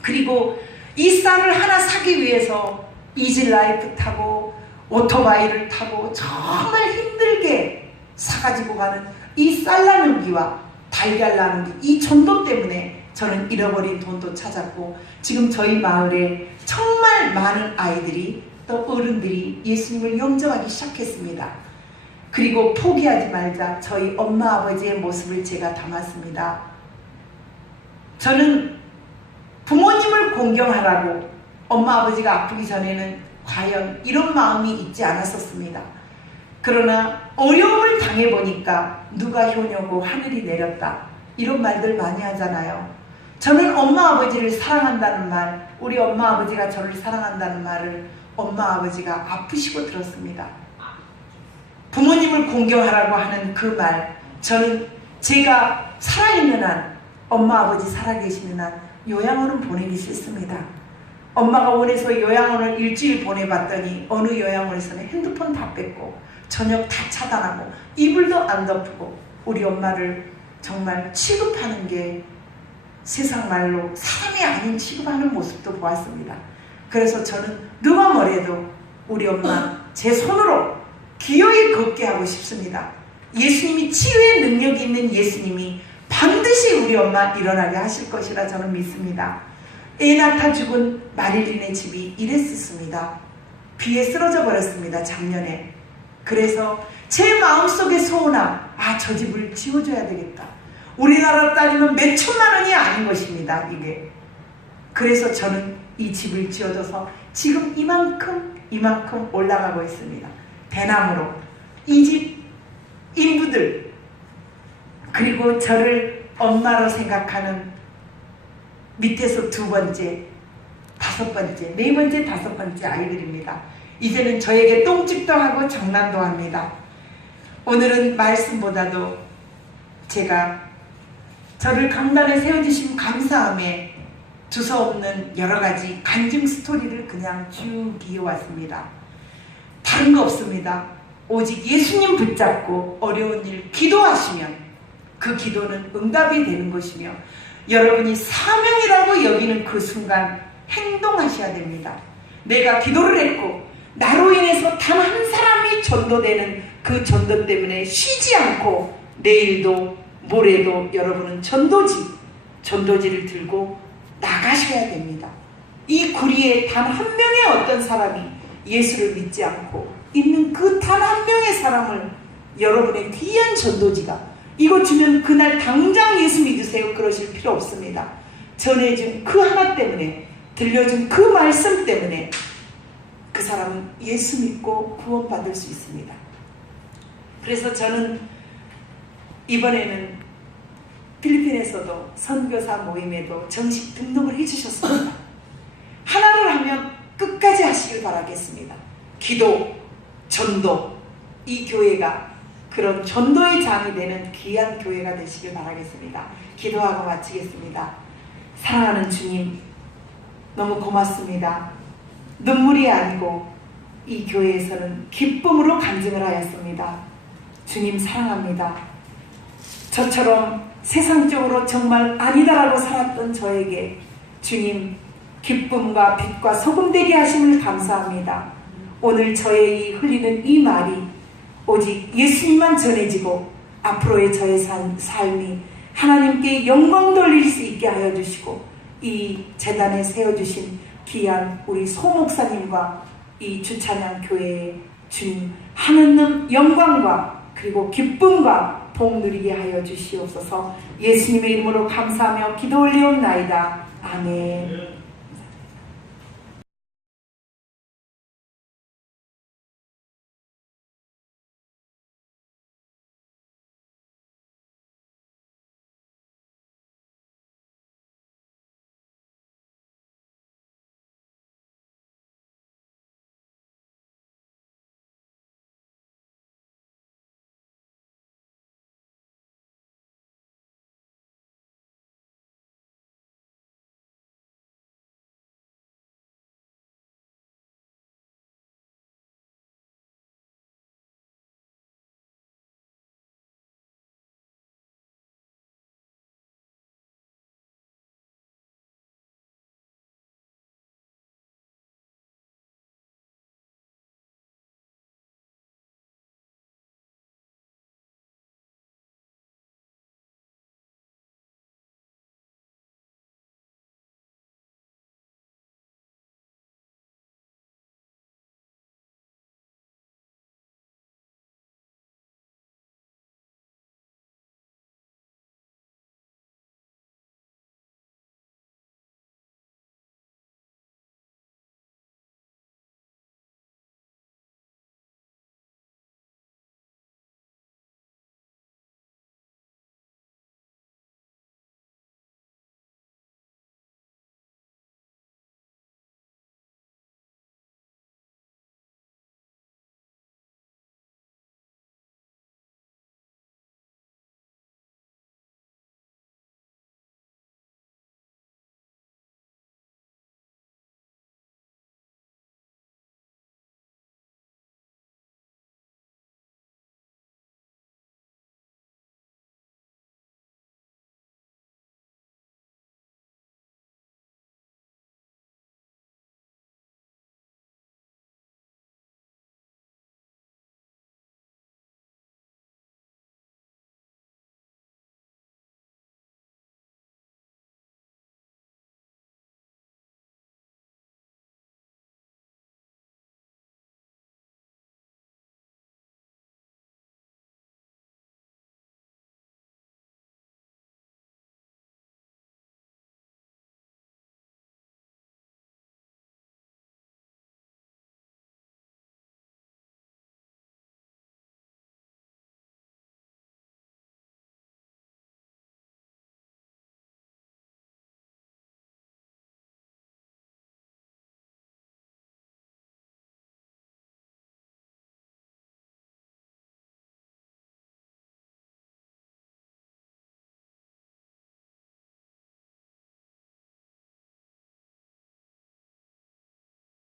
그리고 이 쌀을 하나 사기 위해서 이지라이프 타고 오토바이를 타고 정말 힘들게 사가지고 가는 이 쌀 나누기와 달걀 나누기, 이 전도 때문에 저는 잃어버린 돈도 찾았고, 지금 저희 마을에 정말 많은 아이들이 또 어른들이 예수님을 영접하기 시작했습니다. 그리고 포기하지 말자, 저희 엄마 아버지의 모습을 제가 담았습니다. 저는 부모님을 공경하라고 엄마 아버지가 아프기 전에는 과연 이런 마음이 있지 않았었습니다. 그러나 어려움을 당해보니까 누가 효녀고 하늘이 내렸다, 이런 말들 많이 하잖아요. 저는 엄마 아버지를 사랑한다는 말, 우리 엄마 아버지가 저를 사랑한다는 말을 엄마 아버지가 아프시고 들었습니다. 부모님을 공경하라고 하는 그 말, 저는 제가 살아있는 한, 엄마 아버지 살아계시는 한 요양원은 보내기 싫습니다. 엄마가 원해서 요양원을 일주일 보내봤더니 어느 요양원에서는 핸드폰 다 뺐고 저녁 다 차단하고 이불도 안 덮고 우리 엄마를 정말 취급하는 게 세상 말로 사람이 아닌 취급하는 모습도 보았습니다. 그래서 저는 누가 뭐래도 우리 엄마 제 손으로 기어이 걷게 하고 싶습니다. 예수님이 치유의 능력이 있는 예수님이 반드시 우리 엄마 일어나게 하실 것이라 저는 믿습니다. 애 낳다 죽은 마릴린의 집이 이랬었습니다. 비에 쓰러져 버렸습니다. 작년에. 그래서 제 마음속에 소원아, 저 집을 지어줘야 되겠다. 우리나라 따지면 몇 천만 원이 아닌 것입니다. 이게. 그래서 저는 이 집을 지어줘서 지금 이만큼 올라가고 있습니다. 대나무로. 이 집 인부들, 그리고 저를 엄마로 생각하는 밑에서 2번째, 5번째, 4번째, 5번째 아이들입니다. 이제는 저에게 똥집도 하고 장난도 합니다. 오늘은 말씀보다도 제가 저를 강단에 세워주신 감사함에 두서없는 여러가지 간증 스토리를 그냥 쭉 이어왔습니다. 다른 거 없습니다. 오직 예수님 붙잡고 어려운 일 기도하시면 그 기도는 응답이 되는 것이며 여러분이 사명이라고 여기는 그 순간 행동하셔야 됩니다. 내가 기도를 했고 나로 인해서 단 한 사람이 전도되는 그 전도 때문에 쉬지 않고 내일도 모레도 여러분은 전도지를 들고 나가셔야 됩니다. 이 구리에 단 한 명의 어떤 사람이 예수를 믿지 않고 있는 그 단 한 명의 사람을 여러분의 귀한 전도지가 이거 주면 그날 당장 예수 믿으세요 그러실 필요 없습니다. 전해준 그 하나 때문에, 들려준 그 말씀 때문에 그 사람은 예수 믿고 구원받을 수 있습니다. 그래서 저는 이번에는 필리핀에서도 선교사 모임에도 정식 등록을 해주셨습니다. 하나를 하면 끝까지 하시길 바라겠습니다. 기도, 전도, 이 교회가 그런 전도의 장이 되는 귀한 교회가 되시길 바라겠습니다. 기도하고 마치겠습니다. 사랑하는 주님, 너무 고맙습니다. 눈물이 아니고 이 교회에서는 기쁨으로 간증을 하였습니다. 주님 사랑합니다. 저처럼 세상적으로 정말 아니다라고 살았던 저에게 주님 기쁨과 빛과 소금 되게 하심을 감사합니다. 오늘 저의 이 흘리는 이 말이 오직 예수님만 전해지고 앞으로의 저의 삶이 하나님께 영광 돌릴 수 있게 하여 주시고 이 재단에 세워주신 귀한 우리 소 목사님과 이 주찬양 교회에 주님 하나님 영광과 그리고 기쁨과 복 누리게 하여 주시옵소서. 예수님의 이름으로 감사하며 기도 올리옵나이다. 아멘.